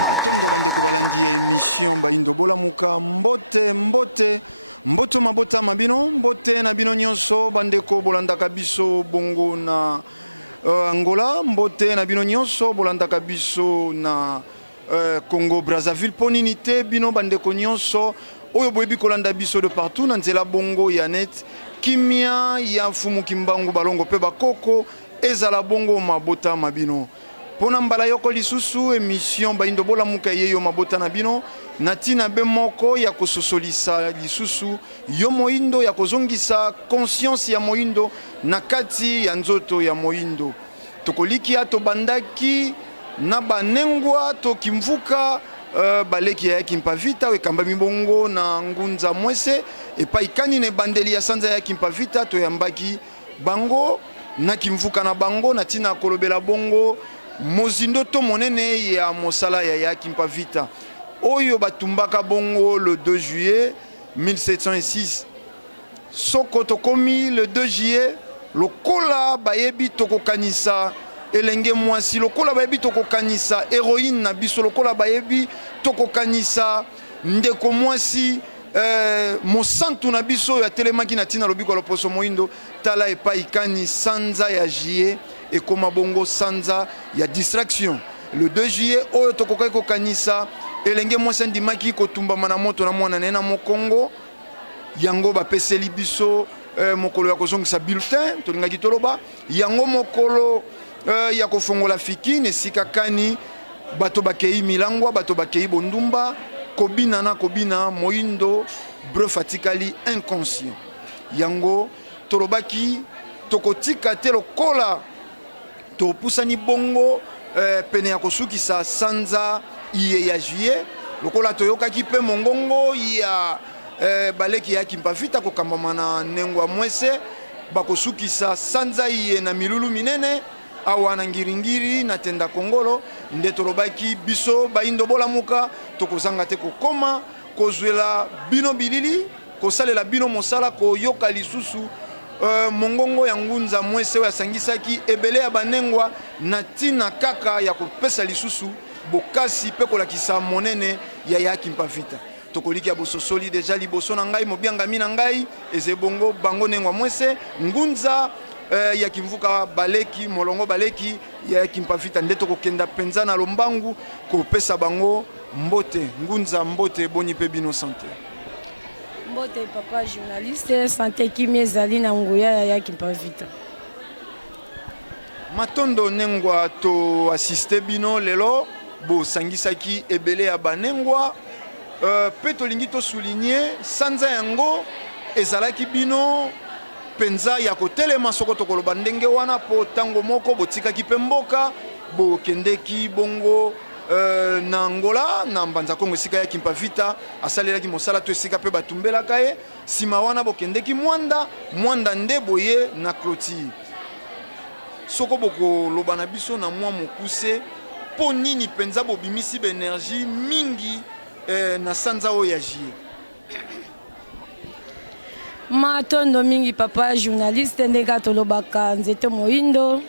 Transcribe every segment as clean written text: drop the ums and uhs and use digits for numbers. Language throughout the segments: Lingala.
Matondo bandeko balandi ya émission Baindo Bolamuka mbote mbote mboto mabota mabino mbote na bino nyonso bandeko bolandaka biso bongo na Angola mbote na bino nyonso bolandaka biso na Congo Brazzaville poninite bino bandeko nyonso oyo boyebi kolanda biso de partout na nzela bongo ya net kimia ya fumu kimbangu balongo pe bakoko ezala bongo mabota mabino pona mbala yoko lisusu émission Baindo Bolamuka yeyo mabota na bino natina be moko ya kososolisa lisusu yo moindo ya kozongisa conscience ya moindo na kati ya nzoto ya moindo tokolikia to bandaki na banengwa to kimvuka baleki ya kimpavita wekamba mibongo na ngunza mwese epa ikani ne bandeli ya sanza ya kimpavita to yambaki bango na kimvuka na bango na tina kolobela bongo mozindo to monene ya mosala ya kimpavita oyo batumbaka bongo le 2 juillet 1706 soko tokomi le 2 juillet lokola bayebi tokokanisa elenge mwasi lokola bayebi tokokanisa héroïne na biso lokola bayebi tokokanisa ndeko mwasi mosantu na biso ya telemaki na tina lobiko loposo moindo tala epa ikani sanza ya juillet ekoma bongo sanza ya distraction le 2 juillet oyo tokokai kokanisa elenge mwasi ndimaki kotumbama na moto na mwana nena mokongo yango bapeseli biso mokolo ya kozongisa bulletin tolingaki toloba yango mokolo ya kofongola fiki nesika kani bato bakei milangwa bato bakei bondumba kobina na kobina moindo bref atikali inconscient yango tolobaki tokotika te lokola topusani bongo pene ya kosukisa sanza iye ya juillet lokola toyokaki pe mongongo ya baleki ya kimpavita kokambama na nengwa mwese bakosukisa sanza iye na milulu minene awa na ngiringiri na tenda kongolo nde tolobaki biso Baindo Bolamuka tokozanga te kokoma kozwela bino bilili kosalela bino mosala koyoka lisusu mongongo ya ngunza mwese ya sangisaki ebele ya banengwa na tina kaka ya kopesa lisusu bokasi pe kolakisa monene ya kimpavita tokoliki ya bososoli deja liboso na ngai mobianga mina ngai ezebongo bango nengwa mwese ngunza ya kimvuka baleki molongo baleki ya kimpavita nde tokokenda penza na lombangu kopesa bango mbote ngunza mbote boni pe bino santé mbote papa journaliste santé kimi ezali na nguya ya kimpavita matondo nengwa to assiste bino lelo bo sangisaki ebele ya banengwa pe tolingi to souligner sanza yango ezalaki bino penza ya kotelema soko tokoloba ndenge wana po tango moko botikaki pe mboka bokendeki bongo na Angola na mbanza Kongo esika ya kimpavita asalelaki mosala to esika pe batumbelaka ye sima wana bokendeki mwanda nde boye na clôture soko bokoloba na biso na mwa mokuse po nini penza bobimisi benergie mingi na sanza oyo ya jie matondo mingi papa journaliste ndeka tolobaka nzete moindo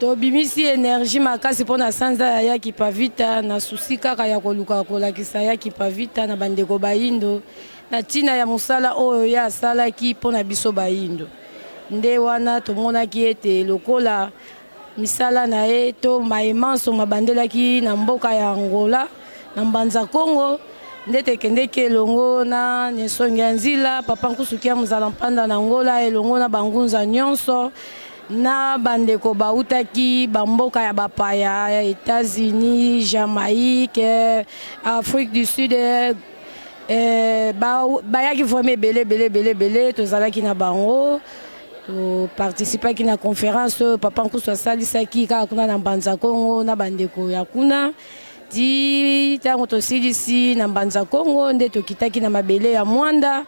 tobimisi énergie makasi mpona sanza ya kimpavita na susi kaka ya koluka kolakisa ya kimpavita na bandeko Baindo na tina ya mosala oyo ya asalaki mpona biso Baindo nde wana tomonaki ete lokola misala na ye to maemanso mabandelaki na mboka ya Angola na mbanza Kongo nde tekendeki elongo na Nesongi ya Nzila papa nkusuki ya muzala mpanda na Angola elongo na bangunza nyonso na bandeko bautaki bamboka ya bapaya États-Unis, Jamaïque, Afrique du Sud bayaki vraiment belé tozalaki na bango to participaki na conférence papa nkusu asalisaki kaka kuna na mbanza Kongo na bandeko ya kuna ti tango tosilisi na mbanza Kongo nde tokitaki na mabele ya mwanda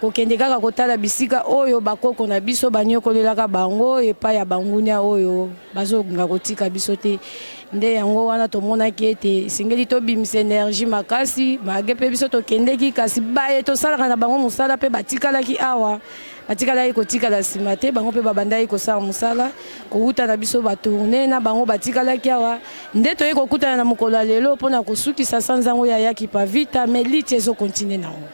kokende kaka kotala bisika oyo bakoko na biso banyokolelaka bango epa ya bangunia oyo bazolinga kotika biso te nde yango wana tomonaki ete singeli tobimisa énergie makasi mage pe biso tokendeki kasi baye tosalaka na bango mosala pe batikalaki awa batikala kotikala nsima te bango mpe babandaki kosala mosala kouta na biso batourne na bango batikalaki awa nde toye kokutana na mokolo ya lelo mpona kosukisa sanzango ya yaki pa vita mais liti ezokontinue nango.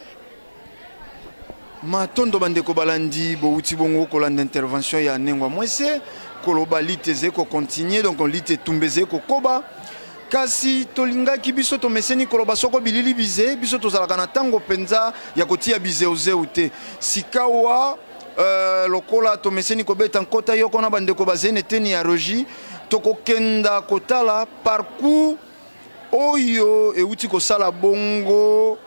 Matondo bandeko balandi bouti bongo kolanda intervention ya Nengwa Mwese koloba liti ezeko continuer donc liti etumbeze kokoba kasi tolingaki biso tomeseni koloba soko bilili bize biso tozalaka na tango penza ya kotia bizeuzeu te sikawa lokola tomeseni kobeta nkota yoko na bandeko bazene teni ya rogi tokokenda kotala parcours oyo euti kosala bongo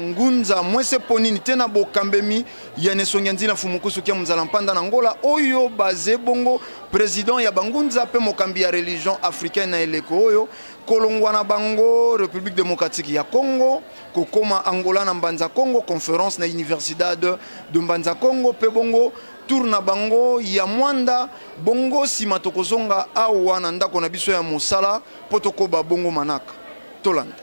Ngunza Mwese ponini tena bokambemi ya nesongi nzina fumukusu kia mzala mpanda na Angola oyo baze bongo président ya bangunza pe mokambi ya religion africaine na eleko oyo kolongwa na bango République démocratique ya Congo kokoma Angola na Mbanza Congo conférence na Universidade de Mbanza Congo pe bongo tour na bango ya mwanda bongo sima tokozonga awa na ndako na biso ya mosala potokoba bongo manaka tolanda.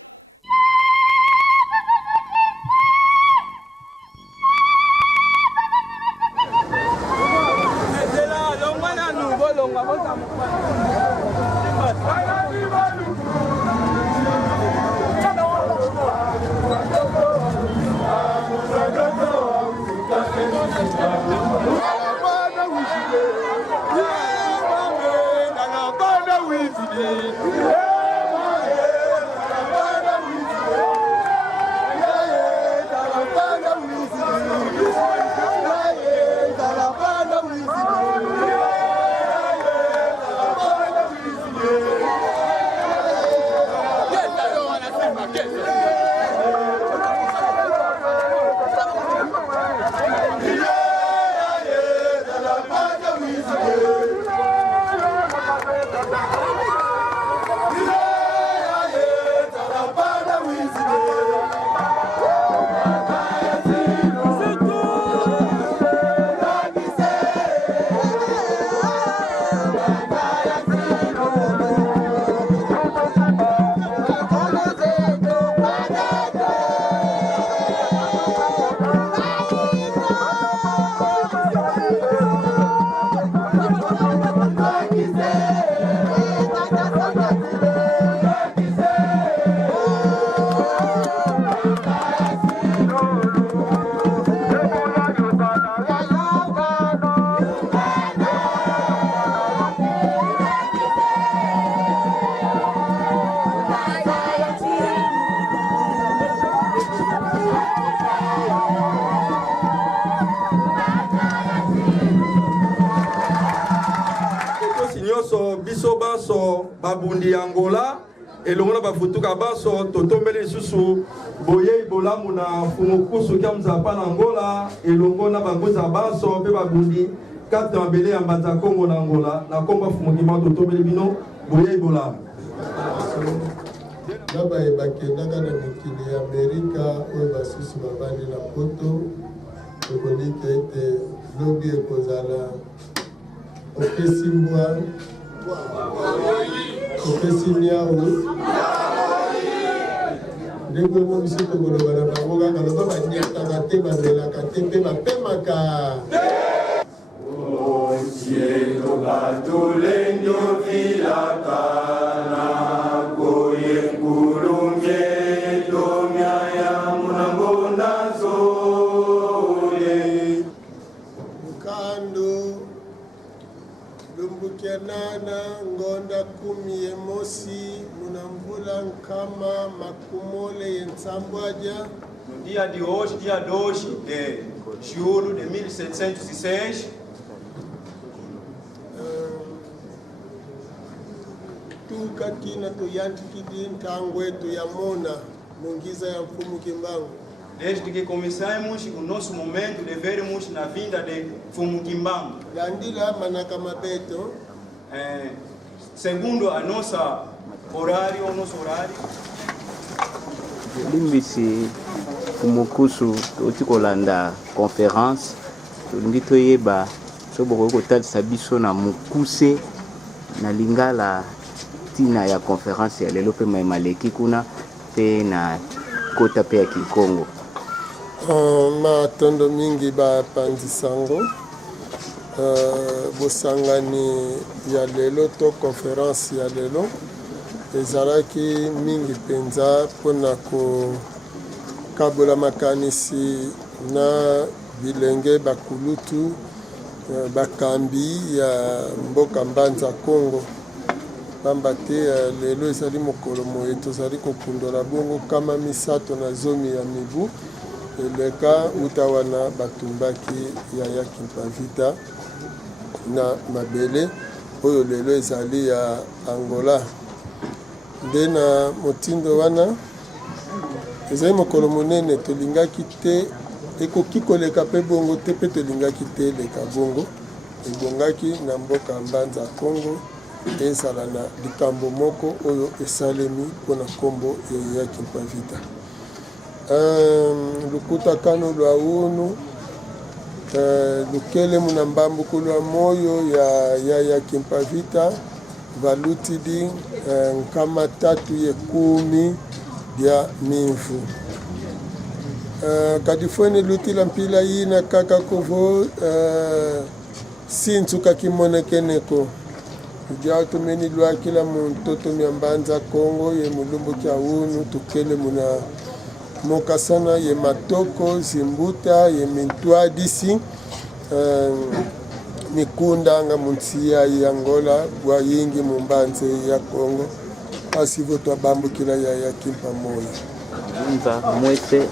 Babundi Angola elongola bafutuka baso totombele susu boye bolamu na fumukusu kia mzapa na Angola elongona baguza baso pe babundi kata mabele ya Mbanza Congo na Angola na komba fumukima totombele bino boye bolamu baba ebakendaka na mikili ya Amerika oyo basusu babandi na poto tokolika ete lobi ekozala opesi mbwa opesi miao ndenge mo biso tokoloba na bango kaka loba banyataka te bamelaka te mpe bapemaka Lumbukenana ngonda kumi emosi munamvula nkama makumole yensambwaja. No dia de hoje, dia 2 de julho de 1706, tukakina tuyandikidi ntangwetu ya mona mungiza ya mfumu Kimbangu. Desde que começamos o nosso momento de vermos na vinda de Fumu Kimbangu. Landila manaka mabeto. Segundo a nossa horário, o nosso horário. Limbisi Fumukusu totikolanda conférence tolingi toyeba soboko kotalisa biso na mukuse na lingala tina ya conférence ya lelo pe maleki kuna pe na kota pe ya Kikongo. matondo mingi bapanzisango bosangani ya lelo to conférence ya lelo ezalaki mingi mpenza mpona kokabola makanisi na bilenge bakulutu bakambi ya mboka mbanza Congo pamba te lelo ezali mokolo moye tozali kokundola bongo kama misato na zomi ya mibu eleka uta wana batumbaki Yaya Kimpavita na mabele oyo lelo ezali ya Angola nde na motindo wana ezali mokolo monene tolingaki te ekoki koleka mpe bongo te mpe tolingaki te leka bongo ebongaki na mboka mbanza Congo ezala na likambo moko oyo esalemi mpona nkombo ya Yaya Kimpavita lukuta kano lwa unu lukelemu na mbambuku lwa moyo ya Yaya Kimpavita valutidi nkama tatu yekumi bya minvu kadifweni lutila mpila yina kaka kovo sinsuka kimonekeneko ujao tumeni lwa kila muntoto miambanza Kongo ye mulumbu kya unu tukele muna mokasana ye matoko zimbuta ye mintwa disi mikunda nga munsia ya Angola bwa yingi mumbanze ya Kongo asivo twa bambu kila Yaya Kimpa moya nza mwese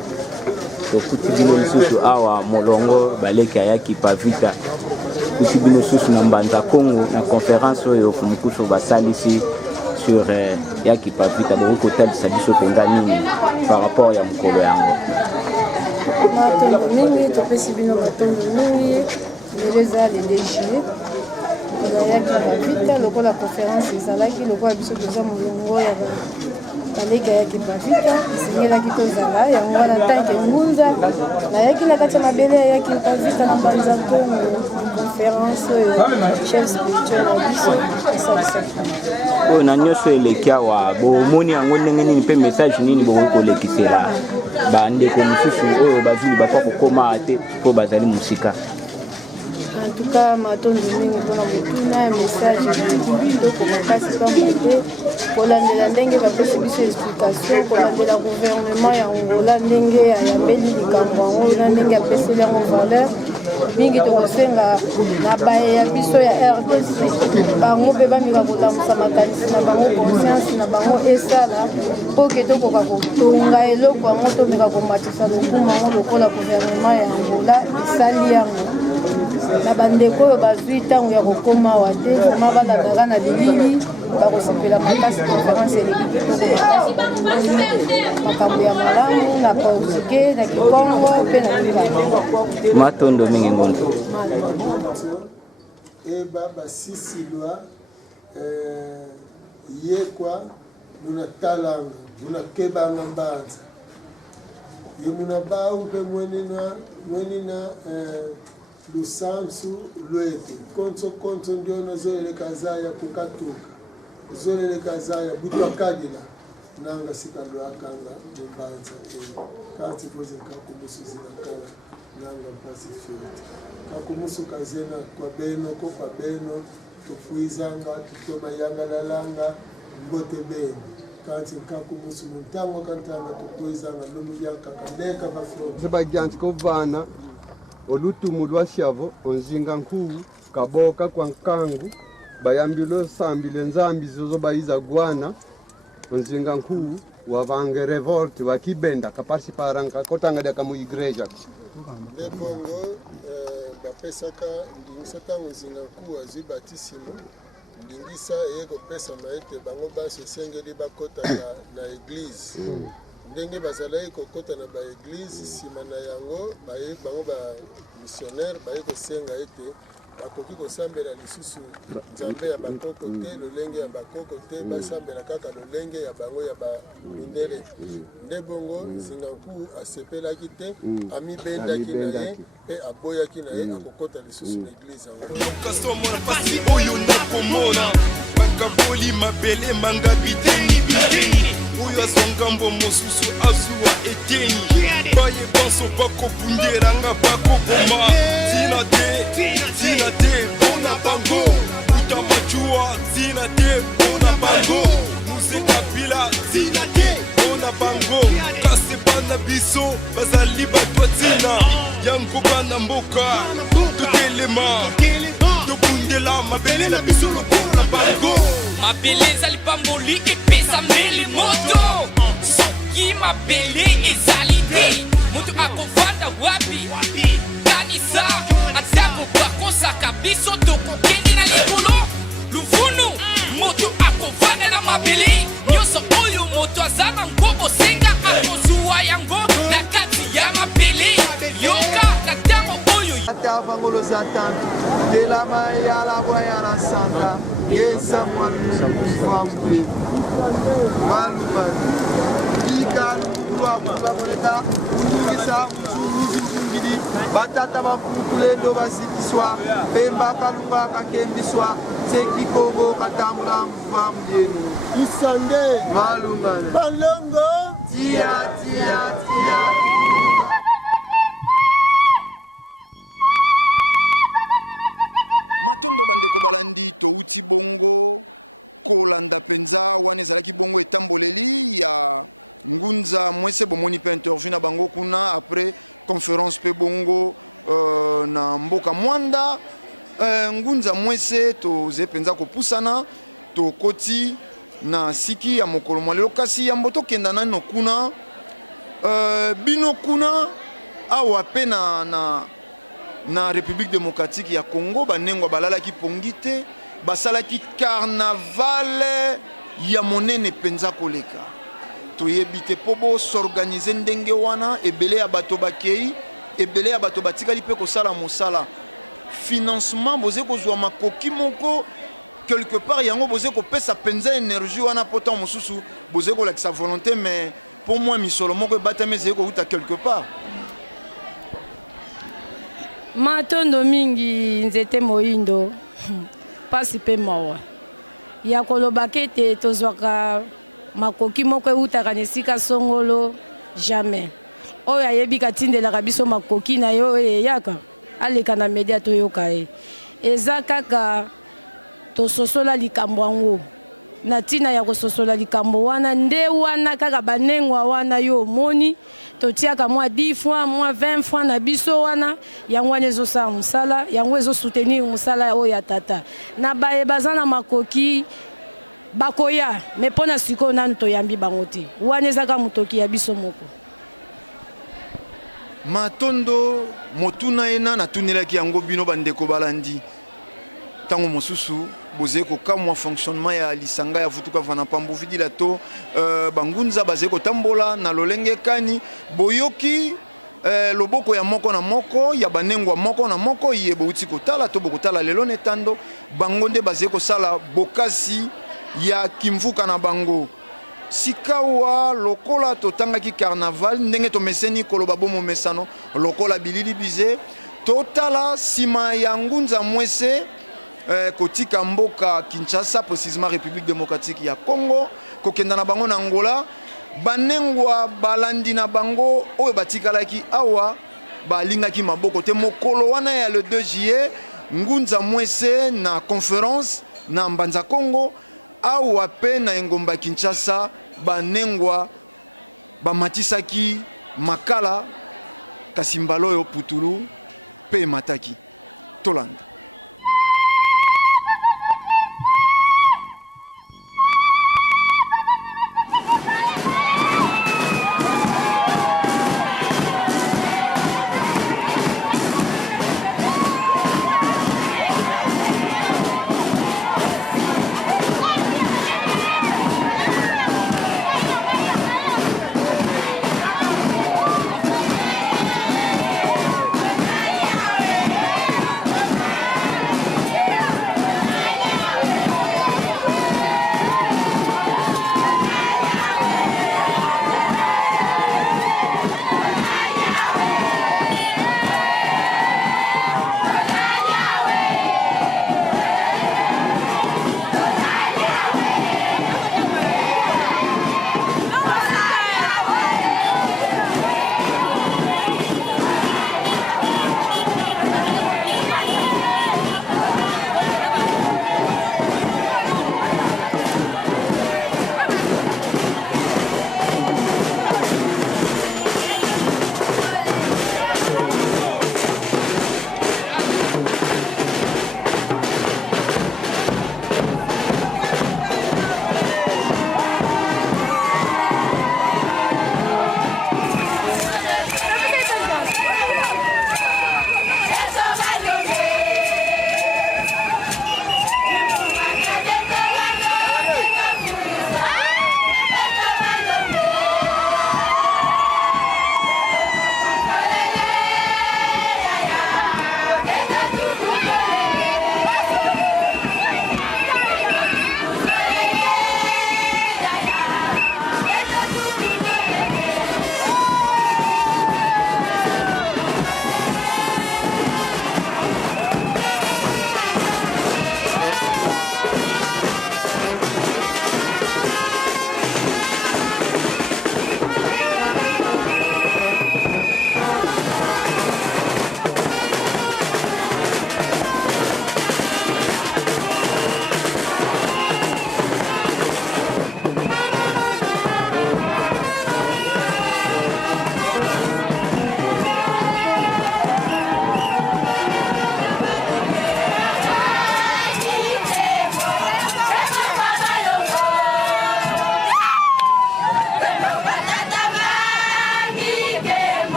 tokuti bino lisusu awa molongo baleki Yaya Kimpavita kuti bino lisusu na mbanza Congo na conférence oyo fumukuso basalisi sur Yaya Kimpavita bokotalisa biso mpenza nini par rapport ya mokolo yango matondo mingi topesi bino matondo mingi lelo eza le 2 juillet Yaya Kimpavita lokola conférence ezalaki lokola biso toza molongo ya baleki Yaya Kimpavita esengelaki tozala yango wana tanke ngunza nayaki na kati ya mabele ya Yaya Kimpavita na mbanza Congo conférence oyo chef spirituel ya biso esalisaki oyo na nyonso eleki awa bomoni yango ndenge nini mpe message nini bokolekisela bandeko mosusu oyo bazili bakwa kokoma te mpo bazali mosika en tout cas matondo mingi mpona motuna ya message etiki kitoko makasi pamba te kolandela ndenge bapesi biso explication kolandela gouvernement ya Angola ndenge ayambeli likambo yango na ndenge apeseli yango valeur mingi tokosenga na baye ya biso ya RDC bango mpe bamika kotambusa makanisi na bango conscience na bango esala mpo ke tokoka kotonga eloko yango tomeka komatisa lokumu yango lokola gouvernement ya Angola esali yango na bandeko oyo bazwi ntango ya kokoma awa te vraimen balandaka na bilili bakosepela makasi conférence eleki makambo ya malamu na portugais na kikongo mpe na lingala matondo mingi ngondo eba basisilwa yekwa muna talanga muna kebanga mbanza ye muna bau mpe mwenina lusansu lwete konso ndiono zoleleka zaya kukatuka zoleleka zaya butwa kadila nanga sika lwakanga mbanza kati poze kakumusu zinakala nanga pacifique kakumusu kazena kwa beno tufuizanga tutoma yangalalanga mbote beni kanti kakumusu muntango kantanga tufuizanga lumuyaka kaleka bafro zibagyanti kovana olutumu lwa shavo onzinga nkuu kaboka kwa nkangu bayambilo sambile nzambi zozo baiza gwana onzinga nkuu wavange revolt wakibenda kapasiparanga kotanga mu igreja lebongo bapesaka ndingisa tango nzinga nkuu azwi batisimo ndingisa eyekopesa maete bango baso esengeli bakota na eglise ndenge bazalaki kokota na baeglise nsima na yango bango bamissionnaire baye kosenga ete bakoki kosambela lisusu nzambe ya bakoko te lolenge ya bakoko te basambela kaka lolenge ya bango ya bamindele nde bongo nzinga nkuu asepelaki te amibendaki na ye mpe aboyaki na ye akokota lisusu na eglise yango kasomona pasi oyo nakomona bakaboli mabele manga biteni oyo azwangambo mosusu azwa eteni baye banso bakobundelanga bakoboma tina te mpona bango utamacuwa tina te mpona bango musekapila tina te mpona bango kasi bana biso bazali bato tina yango bana mboka totelema tobundela mabele na biso lokola bango mabele ezali pamboli epesa mbeli moto soki mabele ezali te moto akovanda wapi kanisa atako bakosaka biso tokokende na likolo luvunu moto akovanda na mabele nyonso oyo moto aza na ngobo senga akozwa yango na kati ya mabele yoka na ntango oyo atavangolo satana de la maya la boyana santa yesa fambe maluman ikal kwa mbaboleta kisa ngidi batata bafutulendo basikiswa pemba kalunga kakembiswa seki kongo katambula mvamjenu isande maluman balongo tia matondo bandeko balandi touti bongo kolanda penza wana ezalaki bongo etamboleli ya ngunza mwese bomoni pe interview na bango kuna après conférence pe bongo na mboka mwanda ngunza mwese toze penza kopusana tokoti na siki ya mokolo mwalelo kasi ya mboto kenda nano kuna bino kuna awa pe na République démocratique ya Congo banengwa balalaki pongite basalaki carnaval ya monene penza koleka toyebi te po bo s'organiser ndenge wana ebele ya bato bakei ebele ya bato batikali pe kosala mosala financement boze kozwa makoki moko quelque part yango boze kopesa penza énergie wana poto mosusu boze kolakisa volonté mais pour moi misolo moko ebatami ezali kouta quelque part matondo mingi nzete moyindo pasi pe mawa ya koloba kete tozwaka makoki moko eutaka na esika songolo jamais oyo ayebi katindelaka biso makoki na yo eyaka aleka na media toyoka ye eza kaka tososola likambo yango na ntina ya kososola likambo wana nde wana kaka banengwa wana yo omoni totiaka mwa 10 fois mwa 20 fois na biso wana yango wana ezosala mosala yango ezosoutenir mosala oyo ya tata na baye baza na makoki bakoya me mpo na sikoyo nanu toyambi bango te wana ezaka motoki ya biso moko matondo motuna ye na natunelaki yango bino bandeko balandi ntango mosusu boze kokamwa fonctionnement ya lisanga ya vutuka vana pambu vidila to bangunza baze kotambola na lolenge kani boyoki loboko ya moko na moko ya banengwa moko na moko ye bouti kotala to bokotala lelo netando bango nde baze kosala bokasi ya kimvuka na bango sikawa lokola totangaki carnaval ndenge tomeseni koloba bomo mesano lokola bilili bize totala sima ya ngunza mwese kotika mboka Kinshasa précisément République démocratique ya Congo kokenda na bango na Angola banengwa balandi na bango oyo batikalaki awa balingaki maboko te mokolo wana ya le 2 juillet ngunza mwese na conférence na Mbanza Congo awa pe na engomba Kinshasa banengwa bamatisaki makala kasimbalo yo putulu pe mataki tolanda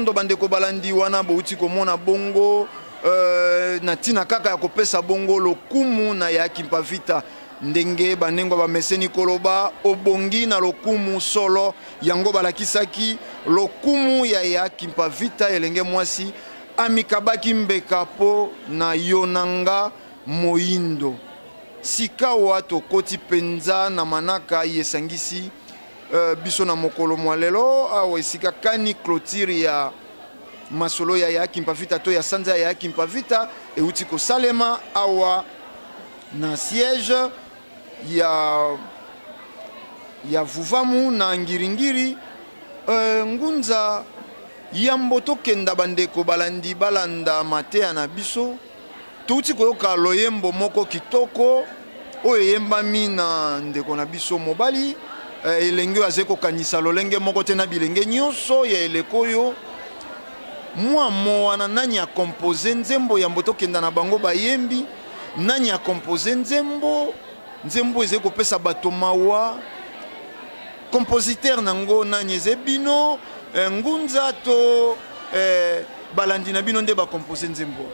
matondo bandeko balandi wana bouti komona bongo na tina kaka ya kopesa bongo lokumu na yaki mpavita ndenge banengo bameseni koloba obongi na lokumu solo yango balakisaki lokumu ya yaki mpavita elenge mwasi amikabaki mbeka po na yonanga moindo sika wa tokoti penza na manaka yesangisi biso na mokolo mwalelo awa esika kani clôture ya masolo ya yaki mpavita to ya sanza ya yaki mpavita euti kosalema awa na siège ya vuvamu na ngiringiri ngunza yambo tokenda bandeko balandi balanda mateya na biso touti koyoka loyembo moko kitoko oyo eyembami na ndeko na biso mobali elenge azali kokanisa lolenge moko te na bilenge nyonso ya eleko oyo mwa wana nani akompose nzembo yambo tokenda na bango bayembi nani akompose nzembo ezali kopesa bato mawa compositeur nango nani eze bino ngunza to balandi na bino nde bakompose nzembo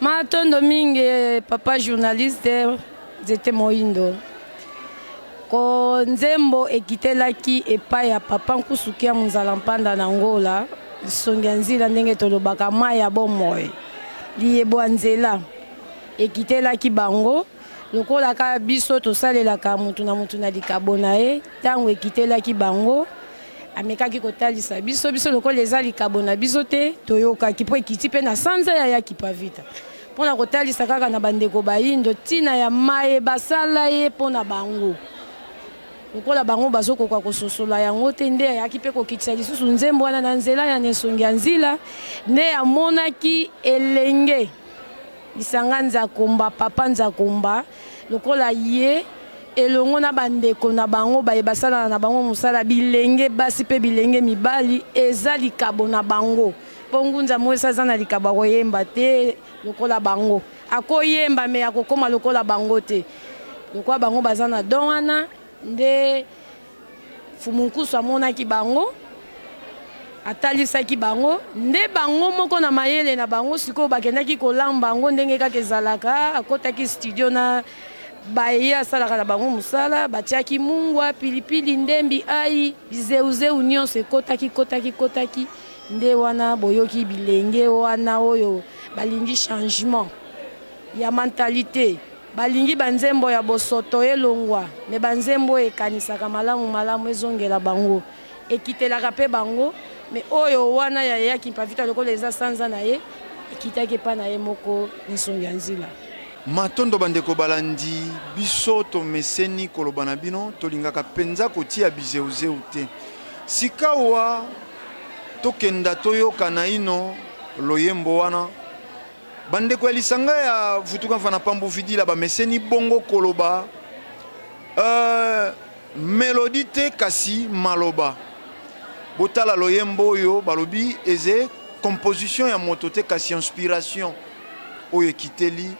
matondo mingi papa journaliste Nzete Moindo ko nzembo ekitelaki epai ya papa nkusuki ya Munzala Mpanda na Angola songia nzila ndenge tolobaka mai ya bomoi liyebwa nzela ekitelaki bango lokola ka biso tosalelaka mutu na likabo na ye ntango ekitelaki bango amekaki kotalisa biso lokola eza likabo na biso te toyokaki mpo ekiti mpe na sanza ya yaki mpavita mpona kotalisa kaka na bandeko bayindo ntina ya maye basala ye mpona bango lokola bango bazokoka kososola yango te nde ayaki mpe kokitisa lisusu nzembo wana na nzela ya nesongi ya nzila nde amonaki elenge lisanga Nzakomba papa Nzakomba lokola ye elongo na bandeko na bango baye basala na bango musala bilenge basi pe bilenge mibali eza likabo na bango pongunza mwesa za na likabo koyemba te lokola bango akoyemba me akokoma lokola bango te lokola bango bazana don wana nde fumunkusu amonaki bango atalisaki bango nde bango moko na mayele na bango sikoyo bakendaki kolamba bango ndenge kaka ezalaka akotaki studio na baye asalaka na bango musala batiaki mungwa pilipili ndembi ai bizeuzeu nyonso ekotaki nde wana boyoki bilenge wana oyo balingi changement ya mentalité balingi banzembo ya bosoto elongwa me banzembo ekanisaka malamu ezongela bango ekitelaka pe bango me oyo wana ya yaki mpavita lokola eza sanza na ye ekitaki epa na ye moko nisongi ya nzila matondo bandeko balandi biso tomeseni koloba na bino tolingaka penza kotia bizeuzeu te sikawa tokenda toyoka na ino loyembo wana bandeko ya lisanga ya vutuka mfana pambu vidila bameseni bongo koloba melodi te kasi maloba botala loyembo oyo balobi eze composition ya moto te kasi inspiration oyo ekiteli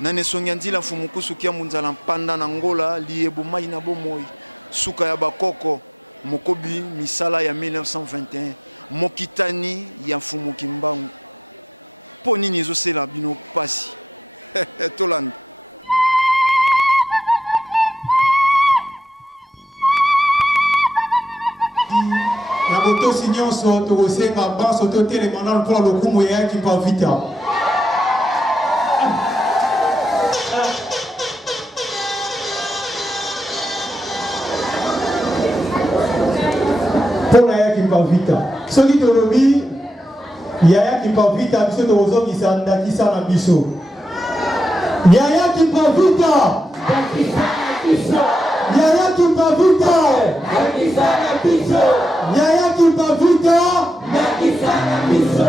na nesongi ya nzila mfumukusu kia Munzala Mpanda na Angola liyebo mai na bomoi suka ya bakoko mokobi misala ya 1921 mokitani ya mfumuki mbangu po nini ezosela bino pasi tolanda na botosi nyonso tokosenga banso totelemana mpona lokumu ya yaki mpavita mpona yaki mpavita soki tolobi ya yaki mpavita biso tokozongisa ndakisa na biso ya yaki mpavita Yaya Kimpavita Nakisana Biso Yaya Kimpavita Nakisana Biso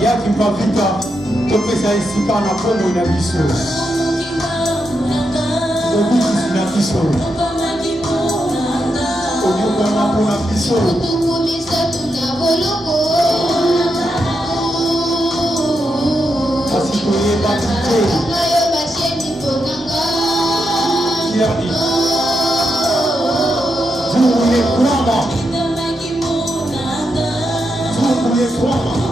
Yaki pavita topesa isika na bongo ina biso obiki na biso onyoko mapona biso kasi toyeba te kiani zungu ye kwama zungu ye kwama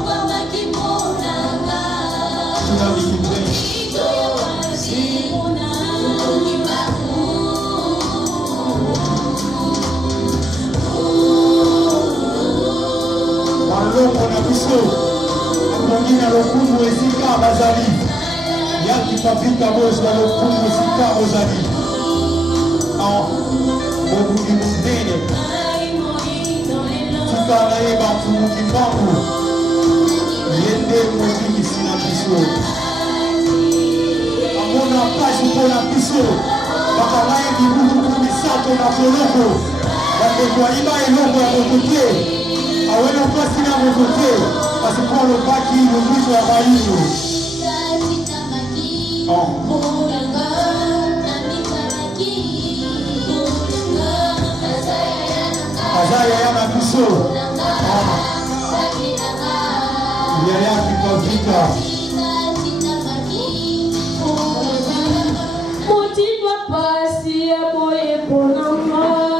Malongo na biso mongina lokumu ezika bazali yaki pavika bozwa lokumu ezika bozali mobudi monene tika na ye bafumuki mbangu yende mobikisi na biso amona pasi mpona biso bakanga ye bibuku misato na koloko bandeko ayiba elongo ya moto te awena pasi na moto te kasi mpo alobaki lobwiso ya bayino aza yaya na biso yaya kipavika motima pasi ya boye ponanga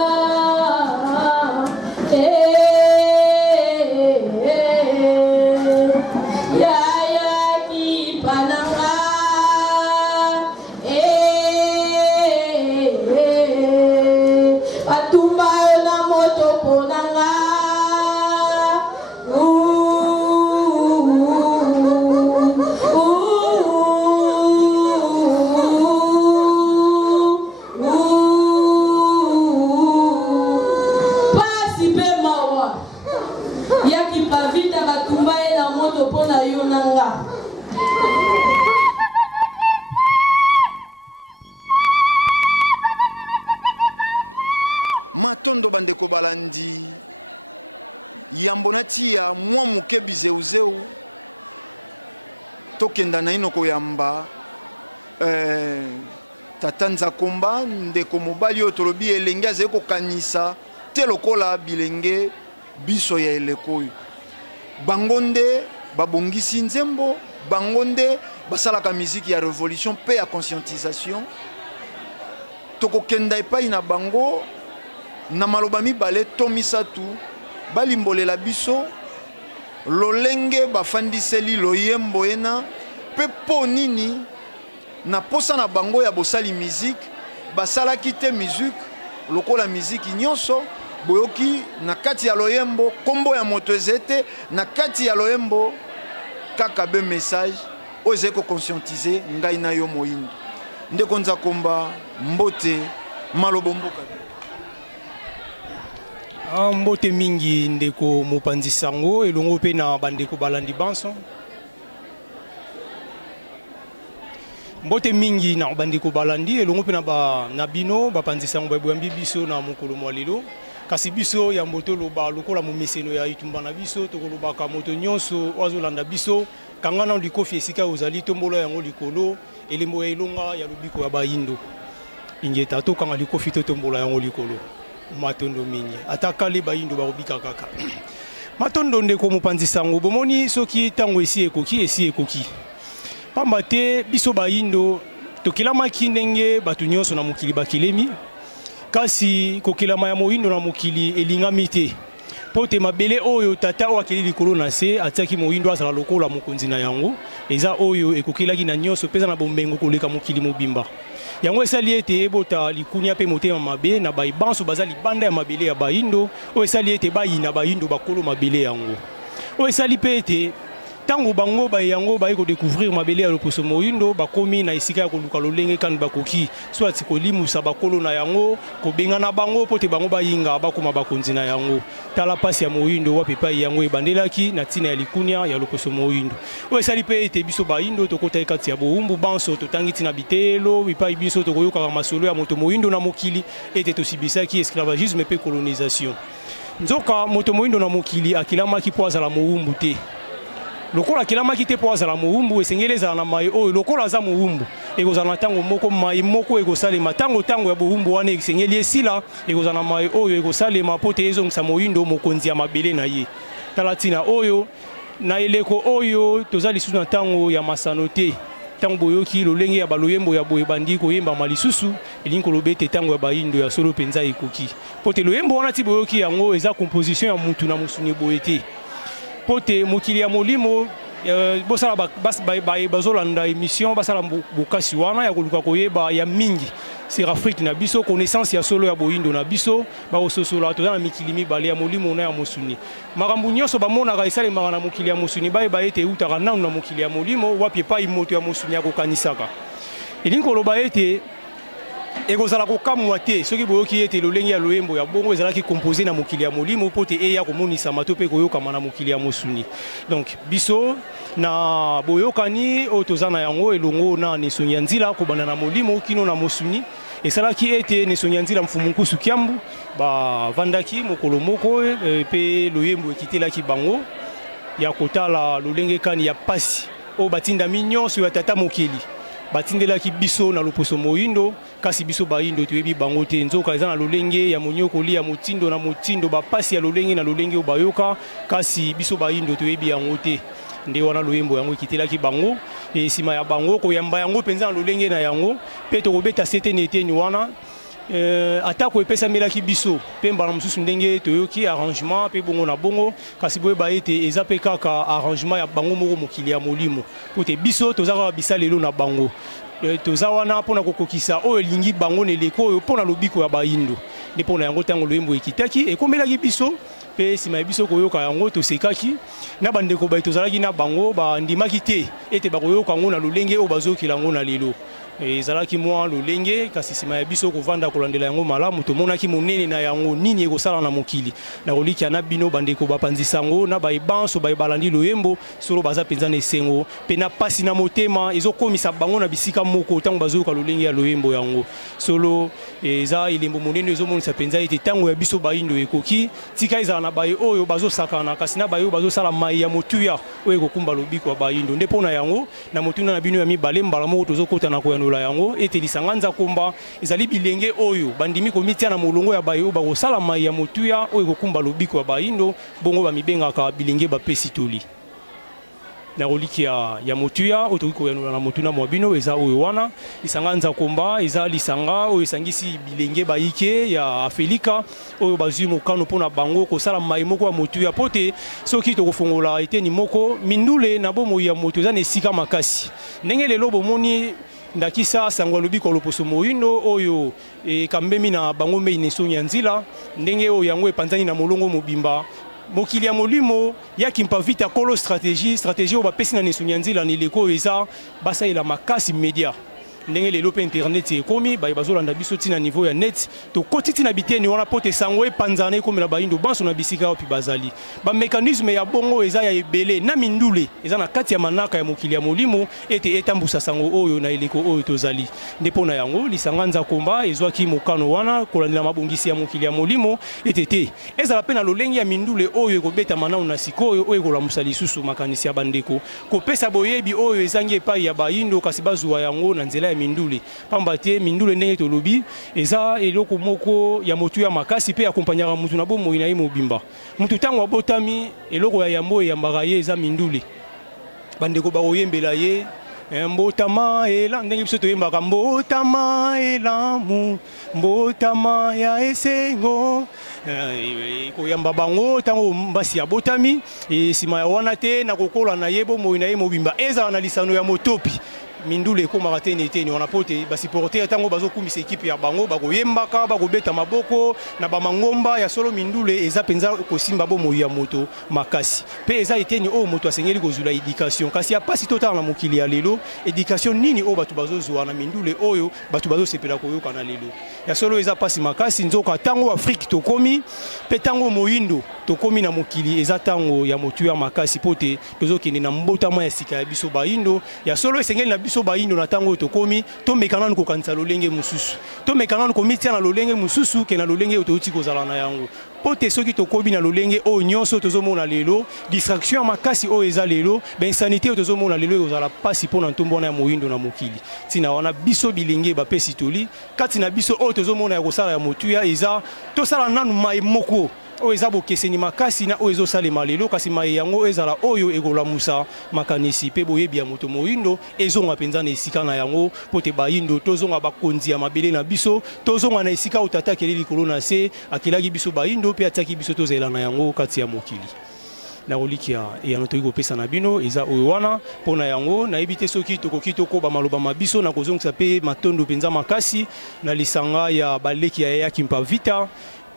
matondo bandeko balandi yambo natia mwa muke bizeuzeu tokenda na ino koyamba tata Nzakomba ndeko mobali oyo tolobi elenge azali kokanisa te lokola bilenge biso ya eleko oyo bango nde babongisi nzembo bango nde basalaka miziki ya révolution mpe ya conscientisation tokokenda epai na bango na maloba mibale to misatu balimbolela biso lolenge bafandiseli loyembo ena pe po nini na posa na bango ya bosali musique basalaki te musique lokola miziki nyonso boyoki na kati ya loyembo kombo ya moto ezete na kati ya loyembo kaka be message oze ko conscientiser ngai na yo moyindo ndeko nza komba mbote malobo mboka mbote mingi ndeko mopanzi sango elongo pe na bandeko balandi banso mbote mingi na bandeko balandi elongo pe na bino bapanzi sango bayambi biso na mokolo mwalelo kasi biso ya mboto loba lokola momeseno ya itumba na biso tokolobaka moto nyonso azolanda biso kangana likofi esika ozali tombola yango likolo elembo ya elonga ya lobiko ya bayindo ingeta tokanga likofi to tombola yango likolo matondo mingi atakale bayindo barobika kaka matondo ndeko mopanzi sango bomoni soki tango esi ekoki pamba te biso bayindo tokelamaki ndenge bato nyonso na mokili bakilemi kasi kokelama ya moyindo na mokili elingami te po te mabele oyo tata oyo akeli likolo na se atiaki moyindo azala lokola mokonzi na yango eza oyo ekokelaki na nyonso mpenza na bombengo koleka mokili mobimba yango esali ete ebota likunia mpe motema mabe na bayibanso baza libanda ya mabele ya bayindo oyo esali ete bayina bayindo bakolo mabele yango oyo esali mpe ete tango bango yango baye ko découvrir mabele ya loposo moyindo bakomi na esika ya koluka lolenge kan bakoki soit kolimusa bakolo na yango kobengana bango pote bango bayinga bakoma bakonzi na yango tala pasi ya moyindo wapi pa yango ebandelaki na tina ya likunia ya loposo moyindo oyo esali pe ete biso bayindo tokota kati ya boumbu banso totangi tina bitelo bipai biso tokoyoka masolo ya moto moyindo na mokili ete tosibisaki esclavagisme pe colonisation nzoka moto moyindo na mokili akilamaki po azala moumbu te lokola kilamaki te po azala moumbu esengeli ezala na mai oyo lokola aza moumbu ekozala na ntango moko mai moko ekosalema ntango ya boumbu wana esengeli esila ekozala na mai oyo ekosalema po te ezongisa moyindo mokonzi ya mabele na ye tala ntina oyo na eleko oyo toza lisusu na ntango ya masano te ntango boyoki lolenge ya baloyembo ya boye bandi koyembama lisusu elingi koloba ete ntango ya bayindo ya solo mpenza ekoki po te loyembo wana ti boyoki yango eza composition ya mutu na mosuni boye te pote mokili ya molimo bosala bazolanda émission basala bokasi wana ya koluka koyeba ya mingi sur Afrique na biso connaissance ya solo ya boyindo na biso baososola toza na mikili mibale ya molimo na ya mosuni makambo nyonso bamonaka esalemaka na mokili ya mosuni bayeba ete eutaka nanu na mokili ya molimo wapi epai moto ya mosuni akokanisaka elingi koloba ete ekozala kokamwa te soki boyoki ete lolenge ya loyembo ya bongo ezalaki composé na mokili ya molimo po te eya komonisama to mpe koyokama na mokili ya mosuni donc biso na boyokani oyo toza na yango elongo na nesongi ya nzila kobanda na molimo kino na mosuni esalaki ete nesongi ya nzila mfumu nkusu kiambu bavandaki mokolo moko mpe loyembo ekitelaki bango ya kotala lolenge kani ya pasi oyo batindami nyonso ya tata mokili batindelaki biso na loposo moyindo kasi biso bayindo toyebi bango te nzoka eza na lolenge ya monyokoli ya motindo na motindo bapasi ya lolenge na lolenge oyo bayoka kasi biso bayindo toyebi yango te nde wana loyembo yango ekitelaki bango nsima ya bango koyamba yango mpenza na lolenge na yango mpe tokobeta sete na eteni wana atako epesamelaki biso mpe mbala mosusu ndenge toyoki arrangement mpe bongo na bongo kasi boyeba ete eza mpe kaka arrangement ya bango moko mokili ya molimo po te biso toza kaka bisalelo na bango toza wana mpona kokokisa oyo elingi bango na eleko oyo mpona lobiko ya bayindo nde mpona yango ntango loyembo ekitaki ekomelaki biso mpe nsima ya biso koyoka yango tosekaki na bandeko bai tozalaki na bango bandimaki te ete bakoyoka yango na lolenge oyo bazokela yango na lelo ezalaki mwa lolenge kasi nsima ya biso kovanda kolandela yango malamu tomonaki monene na yango nini ekosala na mokili na kolikia na bino bandeko bapanzisa yango na bayebanso balandi loyembo solo baza mpenza na esengo mpe na pasi na motema ezokomisa bango na bisika moko ntango bazoyoka lolenge ya loyembo yango solo eza elembo monene ezomonisa mpenza ete ntango ya biso bayindo ekoki tika ezala na baye oyo bazosakana kasi na baye oyo bazosala mai ya motuya oyo ekokumba lobiko ya bayindo nde mpo na yango na motuna na bino ya mibale mbala moko tozokota na koyano yango ete lisanga nza komba ezali bilenge oyo bandimi komitia na molongo ya bayo bakosala mai ya motuya oyo ekokumba lobiko ya bayindo bongo bamibengaka bilenge bapesi toli na roliki ya motuya otoki na motuna mwabino eza oyo wana lisanga Nzakomba eza lisanga oyo esangisi bilenge baike ya Afelika oyo bazwi mokano mpona bango kosala mai moko ya motuya pote soki tokofongola eteni moko mindule na bomoi ya moto eza na esika makasi ndenge lelo bomoni ndakisa sango alobi koloposo moyindo oyo kambemi na bango mei neso nyanzila ndenge oyo yango epanzani na molongo mobimba mokili ya molimo yaki mpavita kolo stratégie oyo bapesi na neso nyanzila na eleko eza basalela makasi media ndenge lelo pe internet ekomi bazolanda biso tina niveau ya net tokoti tina biteni wana pote sango epanzana ekomela bayindo banso na bisika opi bazali bamécanisme ya bongo eza ya ebele na mindule eza na kati ya manaka ya mokili ya molimo ete etambusa sango oyo na eleko oyo tozali nde mpona yango lisanga Nzakomba ezwaki mokano wana kolandela mabongisi ya mokili ya molimo ete te ezala pe na lolenge ya mindule oyo ekobeta manao na sikoyo oyo ekolamusa lisusu makanisi ya bandeko kopesa boyebi oyo ezangi epai ya bayindo kasi bazwa yango na nzela ya mindule pamba te mindule ndenge tolobi eza eloko moko ya motu ya makasi pe akompanyaka mutu na bomoi na ye mobimba mutu tango abotami eloko ya yambo eyambaka ye eza mindule bandeko bakoyembela ye mbotama ela ndenge biso toyembaka mbotama elamu mbotama ya esengo koyamba bango tango mbasi abotami nsima ya wana te na kokola na ye bomoi na ye mobimba ezala na lisano ya motopi mindule ekomaka te neteni wana pote basiporter tango bazokumisa ekipe ya bango bakoyembaka bakobeta maboko na bamangomba ya solo mindule eza penza kosimba bomoi ya moto makasi pe eza eteni oyo moto asengeli kozula éducation kasi ya pasi totala na mokili ya lelo éducation nini oyo bato bazozwa na mindule oyo bato bazosepela koyoka na lelo ya solo eza pasi makasi nzoka tango Afrique tokomi pe tango moyindo tokomi na mokili eza tango ya motu ya makasi pote tozokende na mbotama ya sika ya biso bayindo ya solo esengeli na biso bayindo na tango tokomi to mekana ko kanisa lolenge mususu to mekana ko mitia na lolenge mususu ke na lolenge ototi kozala na yango pote soki tokobi na lolenge o nyonso tozomona lelo distraction makasi o eza lelo ben sanité tozomona lelo ozala pasi pona ntombo na moyindo na mokili tina wana biso bilenge bapesi toli kati na biso o tozomona ya kosala ya motuya eza to sala nanu mai moko oyo eza bokeseni makasi na oyo ezosalema lelo kasi mai yango ezala oyo ekolamusa makanisi mpe boyebi ya moto moyindo ezonga mpenza na esika na yango mpo te bayindo tozonga bakonzi ya mabele na biso tozonga na esika oyo tata akeli likolo na se akelaki biso bayindo mpe atiaki biso tozela na yango kati ya mokili na roliki ya toki kopesa na bino eza oyo wana mpona yango nayebi te soki tokoki tokoba maloba mabiso na kozongisa mpe matondo mpenza makasi na lisanga ya baleki ya yaki mpavita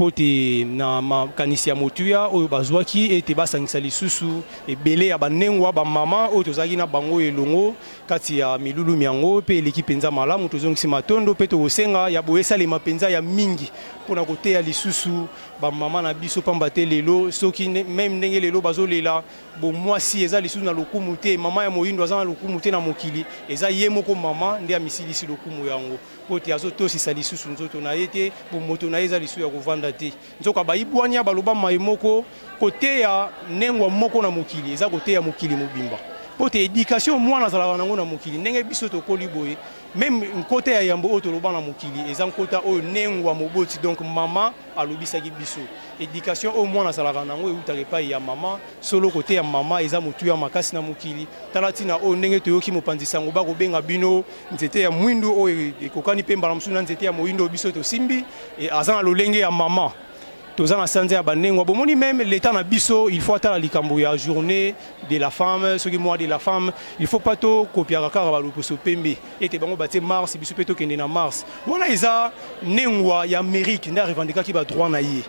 pote na makanisi ya motuya oyo bazwaki ete basangisa lisusu ebele ya banengwa bamama oyo tozalaki na bango elongo kati ya milulu yango pe eleki mpenza malamu tozongisi matondo pe tokosenga ya boyesalema mpenza ya mingi mpona koteya lisusu bamama na biso pamba te lelo soki meme ndenge lelo bazolela bomwasi eza lisusu na lokumu te mama ya moyindo aza na lokumu te na mokili eza ye moko mama nde amisilisi lokumu yango pote azotosisa lisusu nzoto na ye te bomoto na ye eza lisusu ya kovanda te nzoka bayibwanya baloba mai moko koteya nengwa moko na mokili eza koteya mokili mobimba pote éducation mwana azalaka nango na mokili ndenge biso tokoli boye même nkota ya yambo oyo toloba na mokili eza nkota oyo nengwa moboti donc mama alobisaki biso éducation oyo mwana azalaka nango eutaka epai ya mama solo kote ya mama eza motu ya makasi na mokili tala ntina oyo ndenge toyoki mopanzi sango bakobenga bino nzete ya mwindu oyo ekokani mpe mbala mosusu na nzete ya moyindo biso tosimbi aza na lolenge ya mama toza na sanza ya banengwa bomoni même l'état na biso il faut atala likambo ya journée de la femme soki mois de la femme il faut pas to kopiaka kaka baloposo pembe ete bango batie mars biso mpe tokende na mars wana eza nengwa ya Amérique nde arevandikaki badroit na ye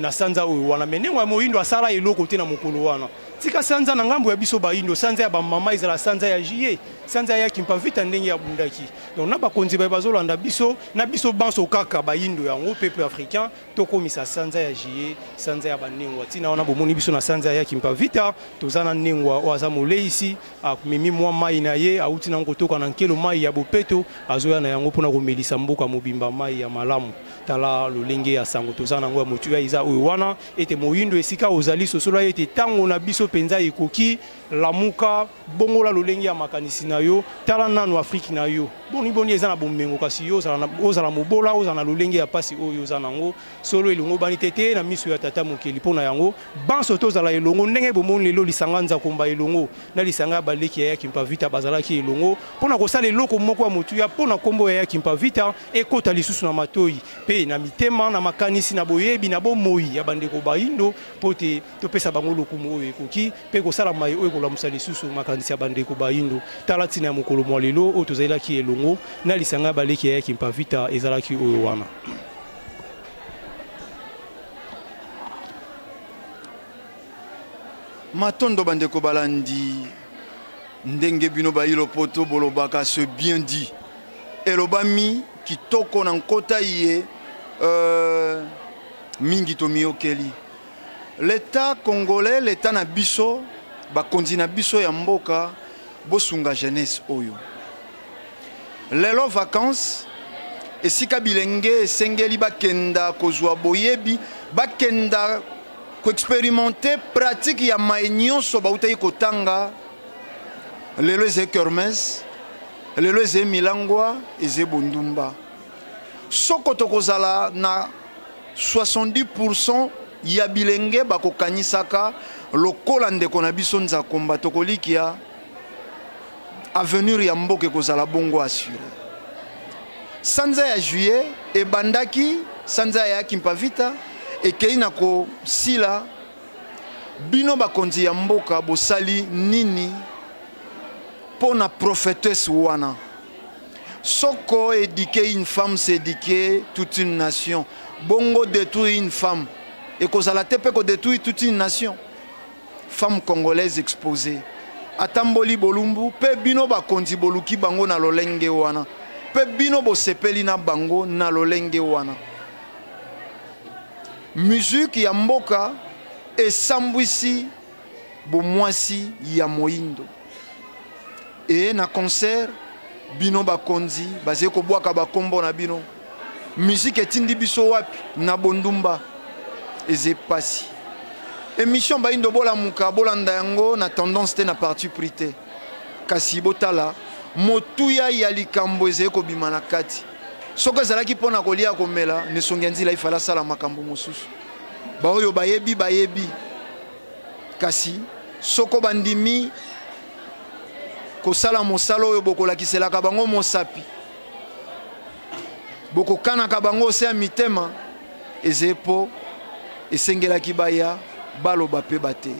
na sanza oyo wana me nengwa ya moyindo asala eloko te na mokolo wana tika sanza na ngambo ya biso bayindo sanza ya bamama ezala sanza ya juillet sanza ya kimpavita ndenge ya bundaki donc na bakonzi baye bazolanda biso na biso banso kaka bayindo yango peuple africain tokomisa sanza ya juillet sanza ya banengwa tina wana bomoni biso na sanza ya kimpavita toza na nengwa oyo aza moleisi amemi mwa mai na ye auti nango kotoka na nkelo mai ya bopeto azoya na yango mpona komelisa mboka mobimba mai ya malamu tala lolenge ya sango toza nango ya motuya eza oyo wana ete moyindo esika ozali sosolo ete tango na biso penza ekoki lamuka bongola lolenge ya makanisi na yo tala nanu Afrique na yo boni eza na bomengo kasi yo ozala mobola ozala na lolenge ya pasi oyo ozala nango solo elongo bani tete na miso ya tata mokeli mpona yango banso tozala elongo ndenge bomoni lelo lisanga nzakomba elongo na lisanga baleki ya Yaki Mpavita bazalaki elongo mpona kosala eloko moko ya motuya mpona kombo ya Yaki Mpavita ekota lisusu na matoi pe na mitema na makanisi na boyebi na bomoi ya bandeko bayindo pote topesa bango lokumu oyo ekoki pe kosala mai oyo kolamusa lisusu makanisi ya bandeko bayindo tala tina ya mokolo mwa lelo oyo tozalaki elongo na lisanga baleki ya Yaki Mpavita ezalaki oyo wana. Matondo bandeko balandi ndenge bino bayilo poto bolobaka se bien dit elobami kitoko na nkota iye mingi tomiyokeli l'état congolais l'état na biso bakonzi na biso ya mboka bosunga jeunesse oyo lelo vacances esika bilenge esengeli bakenda kozwa boyebi bakenda expérimenter pratique ya maenyo so bautai kotanga lelo eze kermes lelo eze milangwa eze bondumba soko tokozala na 70% ya bilenge bakokanisaka lokola ndeko na biso nzakomba tokolikia avenir ya mboka kozala bongo assuré sanza ya juillet ebandaki sanza ya Yaki Mpavita ekei na kosila bino bakonzi ya mboka bosali nini pona prophétesse wana soko éduquer une femme c'est éduquer toute une nation bongo détruire une femme et kozala te pe ko détruire toute une nation femme congolaise exposée atamboli bolumbu pe bino bakonzi boluki bango na lolenge wana pe bino bosepeli na bango na lolenge wana musique ya mboka esambwisi bomwasi ya moyindo et na concert bino bakonzi baze kobwaka bakombo na bino musique etindi biso wapi na bondumba eze pasi émission bayindo bolamuka bolanda yango na tendance te na parti prité kasi botala motuya ya likambo eze kobima na kati soka zalaki pona kolia komela ne songi nzila ifala sala makambo mosusu baoyo bayebi kasi soko bandimi kosala mosala oyo bokolakiselaka bango mosapi bokokanaka bango se ya mitema ezepo esengelaki baya baloba pe bate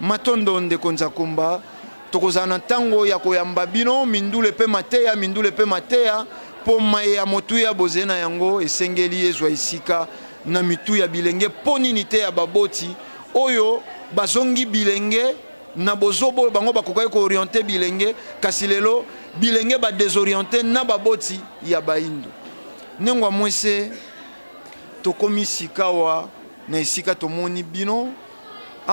matondo ndeko Nzakomba tokozala na ntango ya koyamba bino mindule pe mateya po ya motu ya bozena yango esengeli ezwa isika na mitu ya bilenge ponini te ya baboti oyo bazongi bilenge na bozobo bango bakokai ko orienter bilenge kasi lelo bilenge ba désorienter na baboti ya bayindo nengwa mwese tokomi sikawa na isika tomoni bino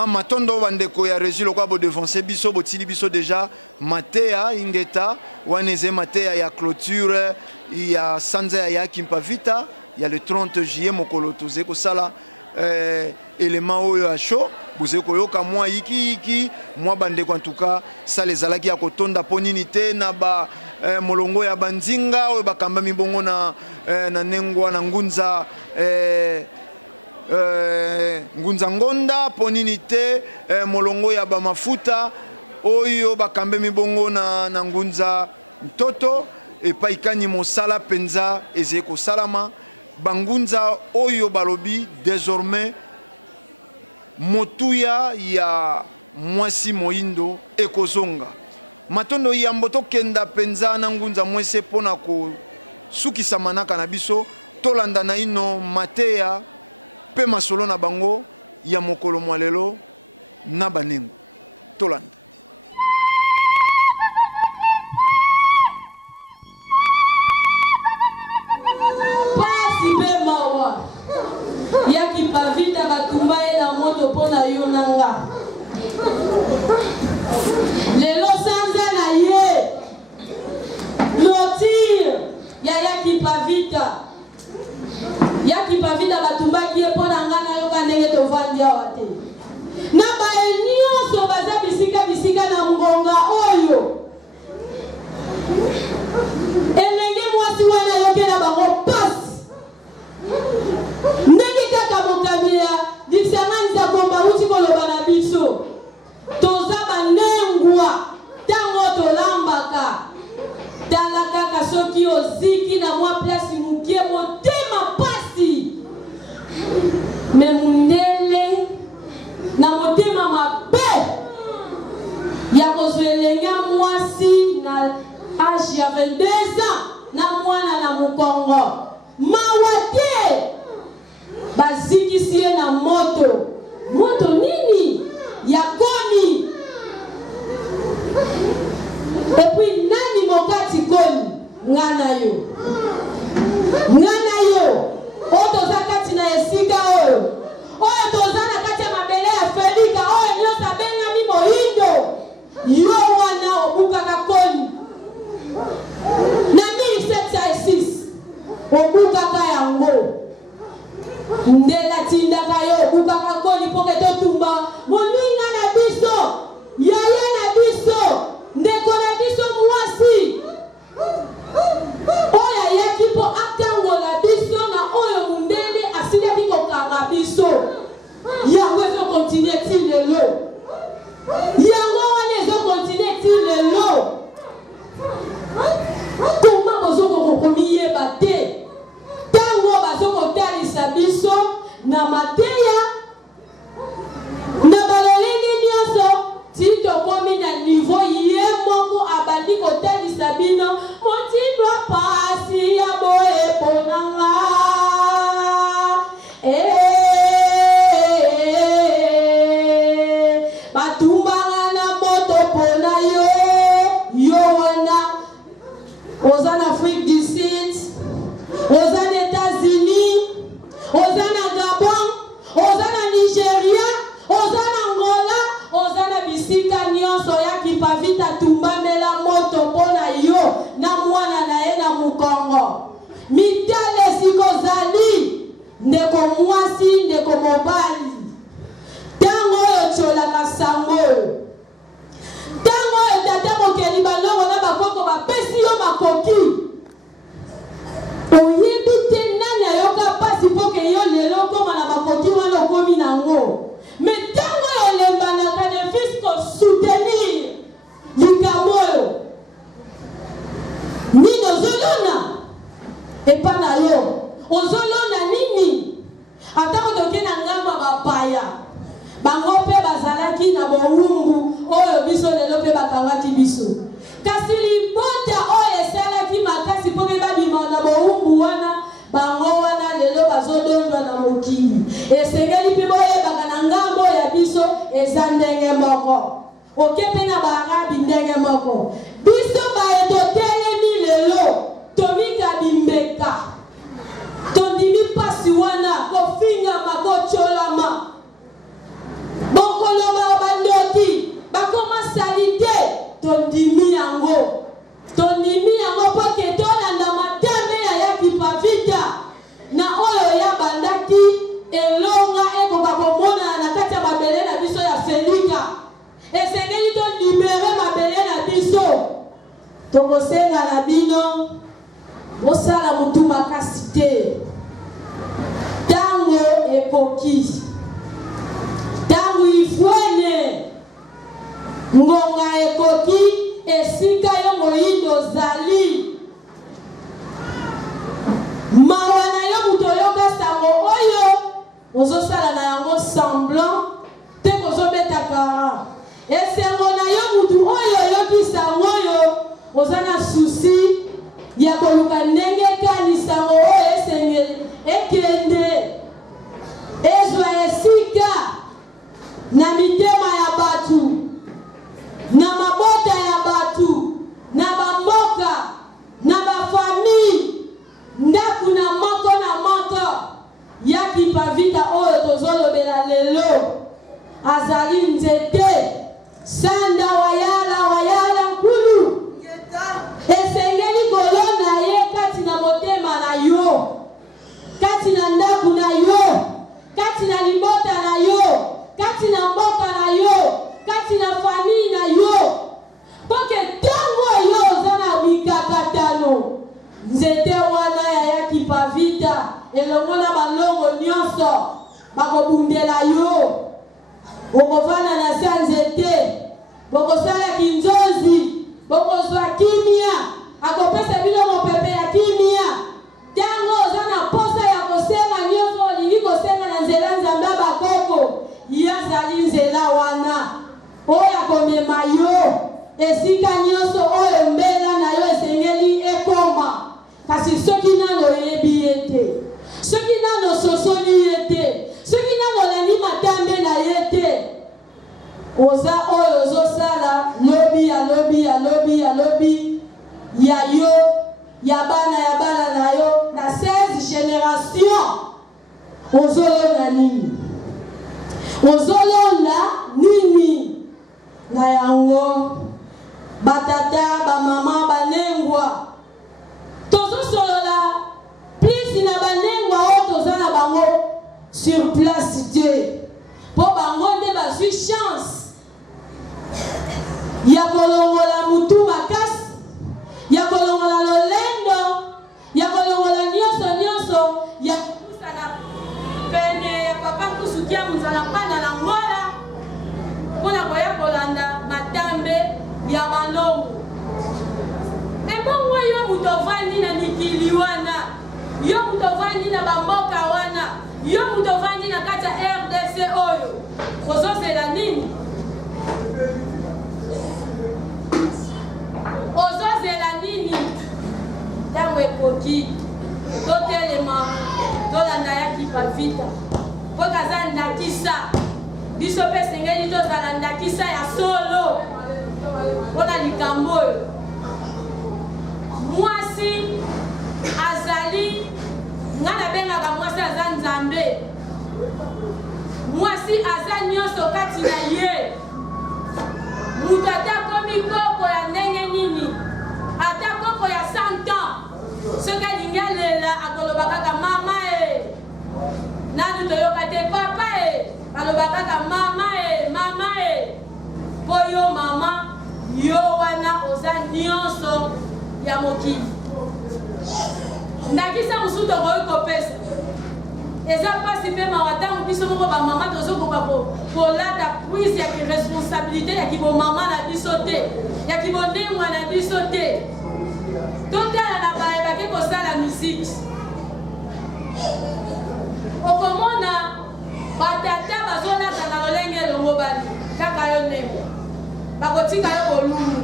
matondo bandeko ya régie lokwa bo devancer biso botili biso déjà mateya ingeta waneze mateya ya clôture ya sanza ya Yaki Mpavita ya le 30 juillet mokolo toze ko sala élément oyo a chaud boze ko yoka mwa iki mwa bandeko en tout cas ça les alaki ya kotonda ponini te na ba molongo ya banzinga oyo bakamba mibongo na nengwa na ngunza ngunza ngonda ponini te molongo ya bamafuta oyo bakambe mibongo na ngunza mtoto epaikani mosala penza eze kosalama bangunza oyo balobi désormais motuya ya mwasi moyindo ekozonga matondo yambo tokenda penza na ngunza mwese pona ko sukisa manaka na biso tolanda na ino mateya pe masolo na bango ya mokolo mwalelo na banengo tolanda pasi pe mawa Yaki Mpavita batumba na moto pona yo nanga lelo sanza na ye lotir ya Yaki Mpavita yaki pavita batumbaki ye mpo na nga nayoka ndenge tovandi awa te na baye nyonso baza bisika na ngonga oyo elenge mwasi wana yokela bango pasi ndenge kaka mokambi ya disanganisa komba uti koloba na biso toza banengwa ntango tolambaka tala kaka soki oziki na mwa plasi mukie motema pasi me mundele na motema mabe ya kozwa elenge mwasi na age ya 22 ans na mwana na mokongo mawa te bazikisi ye na moto nini ya koni epuis nani mokati koni ngana yo oyo toza kati na esika oyo toza na kati ya mabele ya Felika oyo nyonso abengami moyindo yo wana obukaka koni na 1706 obukaka yango ndela tindaka yo obukaka koni mpo ke totumba moninga na biso yaya na biso ndeko na biso mwasi oyo ayaki mpo akangola biso na oyo mundele asilaki kokanga biso yango ezokontinue ti lelo yango wana ezokontinue ti lelo koma bozokokomiyeba te ntango bazokotalisa biso na mateya na balolenge nyonso ti tokomi na niveau ye moko abandi kotalisa bino motima pasi ya boye ponanga batumbanga na moto pona yo wana oza na Afrique du Sud oza na États-Unis oza na Gabon oza na Nigeria oza na Angola oza na bisika nyonso yaki pavita tumbamela moto mpona yo na mwana na ye na mokongo mitale sikozali ndeko mwasi ndeko mobali ntango oyo tiolaka sango oyo ntango oyo tata mokeli balongo na bakoko bapesi yo makoki oyebi te nani ayoka pasi mpo ke yo lelo okoma na makoki wana okomi nango me ntango oyo olembanaka ne fils kosoutenir likambo oyo nini ozolona epa na yo ozolona nini atako toke na ngambo ya bapaya bango mpe bazalaki na bowumbu oyo biso lelo mpe bakangaki biso kasi libota oyo esalaki makasi mpo mpe babima na bowumbu wana bango wana lelo bazodondwa na mokili esengeli mpe boyebaka na ngambo ya biso eza ndenge moko oke mpe na baarabi ndenge moko biso baye totelemi lelo tomika bimbeka tondimi pasi wana kofingama kocholama bokoloba bandoki bakoma salite tondimi yango mpo ke tolanda matame ya yaki pavita na oyo ya bandaki elonga ekoka komonana na kati ya mabele na biso ya Felika esengeli tolibere mabele na biso tokosenga na bino bosala motu makasi te ntango ekoki ntango ifwene ngonga ekoki esika yo moyindo ozali mawa na yo moto oyoka sango oyo ozosala na yango semblant te kozobeta kara esengo na yo motu oyo oyoki sango oyo oza na susi ya koluka ndenge ekanisango oyo esengeli ekende ezwa esika na mitema ya batu na mabota ya batu na bamboka na bafamille ndaku na moko yaki pavita oyo tozolobela lelo azali nzete sanda wayala nkulu esengeli kolona ye kati na motema na yo kati kati na ndako na yo, kati na libota na yo, kati na mboka na yo, kati na famille na yo. Poke tango yo oza na mikakatano, nzete wana yayaki pavita elongo na balongo nyonso bakobundela yo. Okovanda na se nzete, bokosala kinzozi, bokozwa kimia, akopesa bilongo pepe ya kimia. Tango oza na posa ya kosenga nyonso olingi kosenga na nzela nzambe bakoko, yazali nzela wana oyo akomema yo esika nyonso oyo mbela na yo esengeli ekoma. Kasi soki nano oyebi ye te, soki nano sosoli ye te, soki nano olandi matambe na ye te, oza oyo ozosala lobi ya lobi ya lobi ya lobi ya yo, ya bana na yo na 16 génération. Ozolonda nini? Ozolonda nini? Na yango batata, bamama, banengwa tozosolola plus na banengwa oyo toza na bango sur place te, po bango nde bazwi chance ya kolongola mutu makasi, ya kolongola lolendo, ya kolongola nyonso ya kusana pene ya papa kusukia muzala pana na ngola mpona koya kolanda matambe ya balongo. Ebongo yo mutovandi na mikili wana, yo mutovandi na bamboka wana, yo mutovandi na kati ya RDC oyo, ozozela nini? Ozozela nini? Tango ekoki totelema tolanda yaki pavita po kaza ndakisa biso mpe esengeli tozala ndakisa ya solo mpona likambo oyo. Mwasi azali nga nabengaka mwasi aza nzambe, mwasi aza nyonso kati na ye. Mutu ata komi koko ya ndenge nini, ata koko ya 100 ans, soki alingi alela akoloba kaka mama e, nanu toyoka te papa e, aloba kaka mama e, mama e. Po yo mama, yo wana oza nyonso ya mokili. Ndakisa musu tokoki kopesa eza mpasi mpe mawa ntango biso moko bamama tozokoka kolata prise ya responsabilité ya kibomama na biso te, ya kibondengwa na biso te. Totala na baye bake kosala musiki, okomona batata bazolata na lolenge elongo bali kaka yo ndenge bakotika yo bolumbu.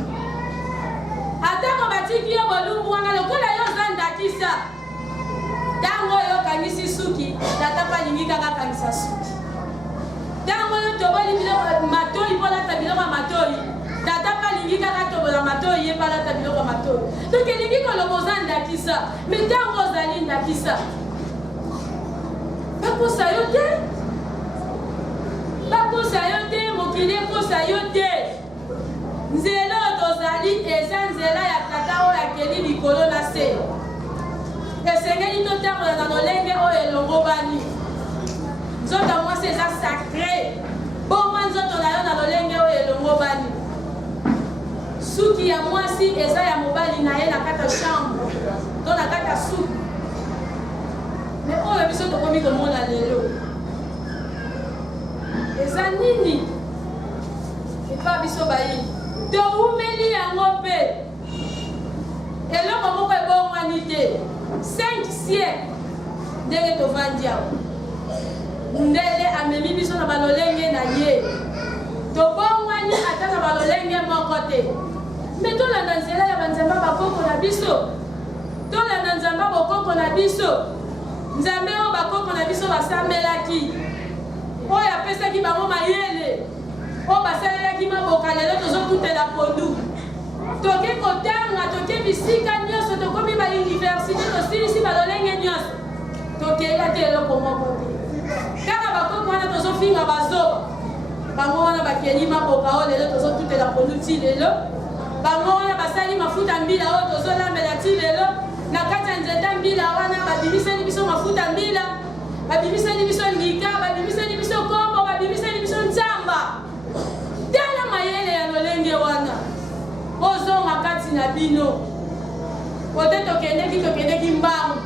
Atako batiki yo bolumbu wana lokola yo oza ndakisa, tango yo kangisi suki tata palingi kaka kangisa suki. Tango yo toboli biloko matoi polata biloko matoi, tata palingi kaka tobola matoi ye palata biloko matoi. Donc elingi koloba oza ndakisa, me tango ozali ndakisa bakosa yo te, bakosa yo te, mokili ekosa yo te. Nzela tozali eza nzela ya tata oyo akeli likolo na se. Esengeli totambola na lolenge oyo elongo bani. Nzoto mwasi eza sacré, bomwa nzoto na yo na lolenge oyo elongo bani. Suki ya mwasi eza ya mobali na ye na kata chambre to na kata suki. Me oyo biso tokomi komona lelo eza nini? Epa biso bayi toumeli yango mpe eloko moko ebongwani te. 5 siècle ndenge tovandi awa, ndele amemi biso na balolenge na ye, tobongwani ata na balolenge moko te. Me tolanda nzela ya banzamba bakoko na biso, tolanda nzamba bokoko na biso, nzambe oyo bakoko na biso basambelaki, oyo apesaki bango mayele, oyo basalelaki maboka lelo tozokutela pondu. Toke kotanga, toke bisika nyonso, tokomi ba université, tosilisi balolenge nyonso, tokela te eloko moko te. Kaka bakoko wana tozofinga bazoba, bango wana bakeli maboka oyo lelo tozokutela pondu ti lelo, bango wana basali mafuta mbila oyo tozolambela ti lelo, na kati ya nzeta mbila wana babimiseli biso mafuta mbila, babimiseli biso lika, babimiseli biso kombo, babimiseli biso nzamba. Tala mayele ya lolenge wana bozonga kati na bino kote tokendeki mbangu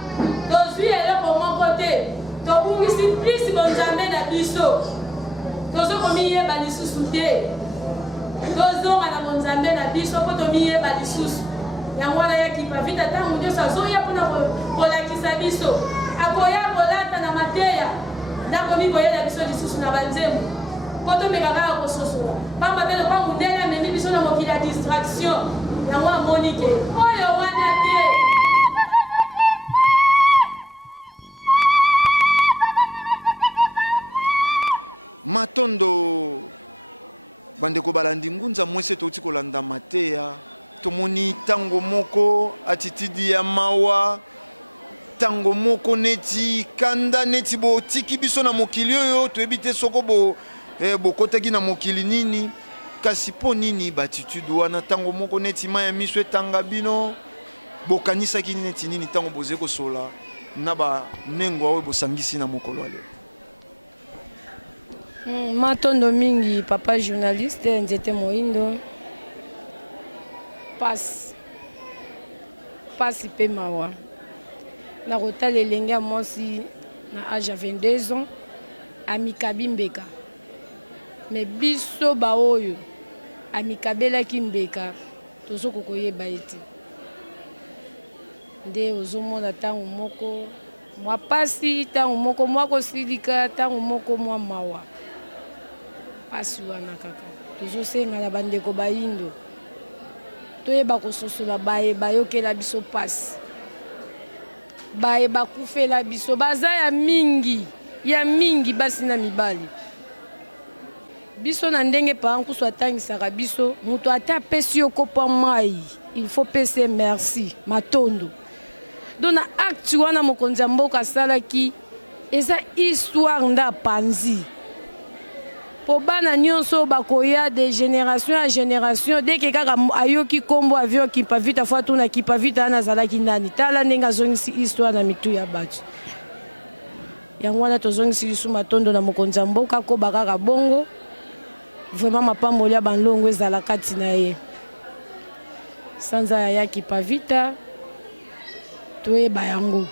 tozwi eloko moko te tobungisi plisi bonzambe na biso tozokomiyeba lisusu te tozonga na bonzambe na biso mpo tomiyeba lisusu yango wana yaki pavita ntango nyonso azoya mpona kolakisa biso akoya kolata na mateya nakomiboyela biso lisusu na banzembo mpo tomeka kaka kososola pamba mpe lopangu ndele amemi biso na mokili ya distraction yango amoni ke oyo wana te. Matondo bandeko balandi ngunza mwese touti kolanda mateya tomoni tango moko attitude ya mawa tango moko neti kanda neti botiki biso na mokili oyo toyebi te soko bokotaki na mokili nini kasi po nini batitude wana tango moko neti ma ya miso etanga bino bokanisaki neti nini tango boze kosola na banengo oyo bosangisi na mokolo leo. Matondo mingi papa journaliste Nzete Moindo pasi pe mawa na kotala elenge ya mwasi na âge ya 22 ans amikabi mbeka me biso baoyo amikabelaki mbeka tozoko koyeba ete nde ozomona ntango moko mwa pasi ntango moko mwa kosilika ntango moko mwa mawa pasi wana kaka tozosenga na bandeko bayindo toyeba kososola bayeba yokela biso pasi bayeba kufela biso baza ya mingi basi na mibali biso na ndenge pa nkusu atangisaka biso mutu ata apesi yo kopa mai il faut pese merci matondo donc na acte wana mokonzi ya mboka asalaki eza histoire nda panzi po bana nyonso bakoya de génération à génération deke kaka ayoki kombo avion kipavita fo atuna kipavita ana azalaki nani tala ndenge azongisi histoire na mitu ya bato yango wana tozongisi lisu matondo na mokonzi ya mboka koba kaka bongo vraiment mapamboli ya banlongo ezala kati na ye sanza ya kipavita toyeba yango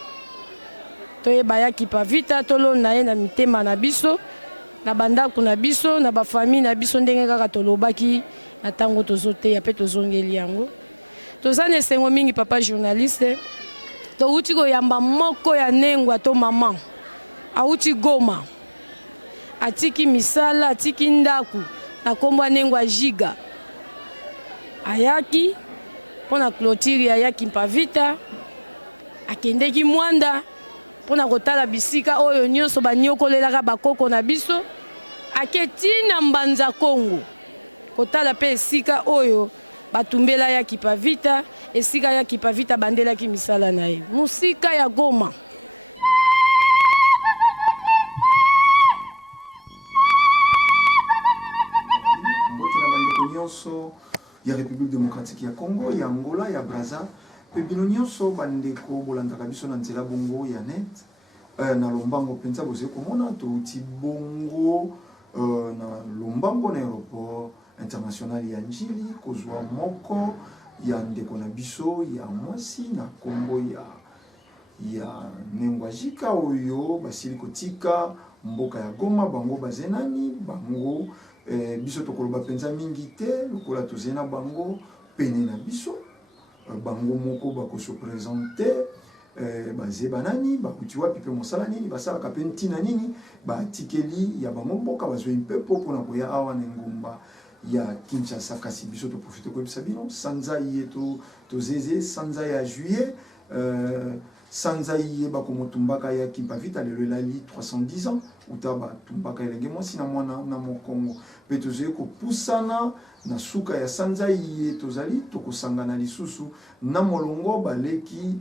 toyeba ya kipavita tolonda ye na mitema na biso na bandako na biso na bafamille na biso ndenge kaka tolobaki na ntango tozoteya mpe tozongeli yango toza na esengo mingi papa journaliste touti koyamba moko ya nengwa to mama auti Goma atiki misala atiki ndaku na kombo ya nengwa Jiga ayaki mpona clôture ayaki mpavita akendeki mwanda mpona kotala bisika oyo nyonso baniokolelaka bakoko na biso aketina mbanza Kongo kotala mpe esika oyo batumbela ya kipavita esika ya kipavita bandelaki misala na ye musika ya Goma. Ya République démocratique ya Congo, ya Angola, ya Brazza, pe bino nyonso bandeko bolandaka biso na nzela bongo ya net na lombango penza boze komona touti bongo na lombango na aéroport international ya Njili kozwa moko ya ndeko na biso ya mwasi na kombo ya nengwa Jika oyo basili kotika mboka ya Goma bango bazenani bango biso tokoloba penza mingi te lokola tozena bango pene na biso bango moko bakoso présenter baze banani bakuti wapi pe mosala nini basalaka pe ntina nini batikeli ya bango mboka bazwi mpepo mpona koya awa na ngumba ya Kinshasa kasi biso toprofite koyebisa bino sanza ye tozeze sanza ya juillet sanza ye bakomotumbaka ya Kimpavita lelo elali 310 ans uta batumbaka elenge mwasi na mwana na mokongo mpe tozali kopusana na suka ya sanza ye tozali tokosangana lisusu na molongo baleki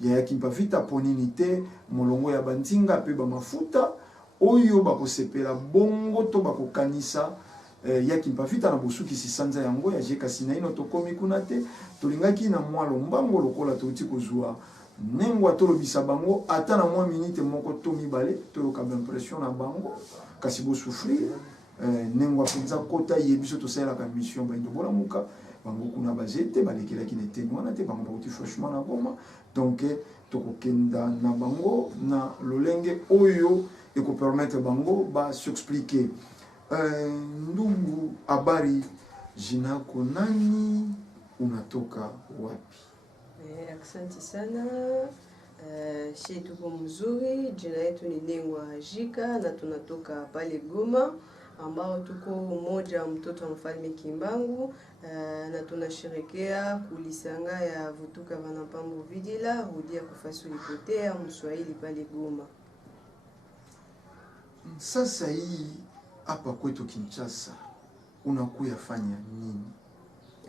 ya Kimpavita ponini te molongo ya bandinga mpe bamafuta oyo bakosepela bongo to bakokanisa yaki mpavita na bosuki sisanza yango ya jeka sinaino tokomi kuna te tolingaki na mwalo mbango lokola touti kozwa nengwa tolobisa bango ata na mwa minute moko to mibale toyoka impression na bango kasi bo souffrir nengwa penza kota yebiso tosalaka mission Baindo Bolamuka bango kuna bazete balekelaki na eteni wana te bango bauti franchement na Goma donc tokokenda na bango na lolenge oyo ekopermettre bango ba s'expliquer. Ndugu, habari, jina yako nani, unatoka wapi? Asante sana. Shi tuko mzuri, jina yetu ni Nengwa Jika na tunatoka pale Goma ambao tuko mmoja mtoto wa mfalme Kimbangu na tunasherekea kulisanga ya vutuka vanapambo vidila rudia kufasi ulipotea mswahili pale Goma. Sasa hii hapa kwetu Kinshasa unakuya fanya nini?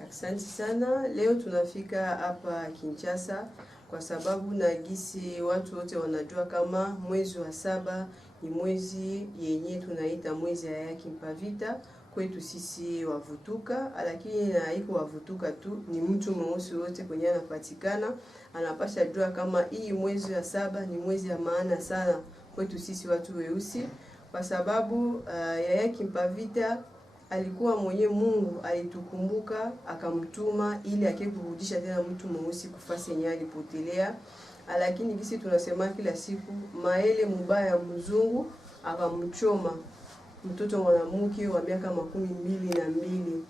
Asante sana. Leo tunafika hapa Kinshasa kwa sababu na gisi watu wote wanajua kama mwezi wa 7 ni mwezi yenye tunaita mwezi ya yaki mpavita kwetu sisi wavutuka, lakini na iko wavutuka tu ni mtu mweusi wote kwenye anapatikana anapasha jua kama hii mwezi wa 7 ni mwezi ya maana sana kwetu sisi watu weusi kwa sababu Yaya Kimpavita alikuwa mwenye Mungu alitukumbuka akamtuma ili akekurudisha tena mtu mweusi kufasi yenye alipotelea. Lakini kisi tunasema kila siku maele mubaya mzungu akamchoma mtoto mwanamke wa miaka 22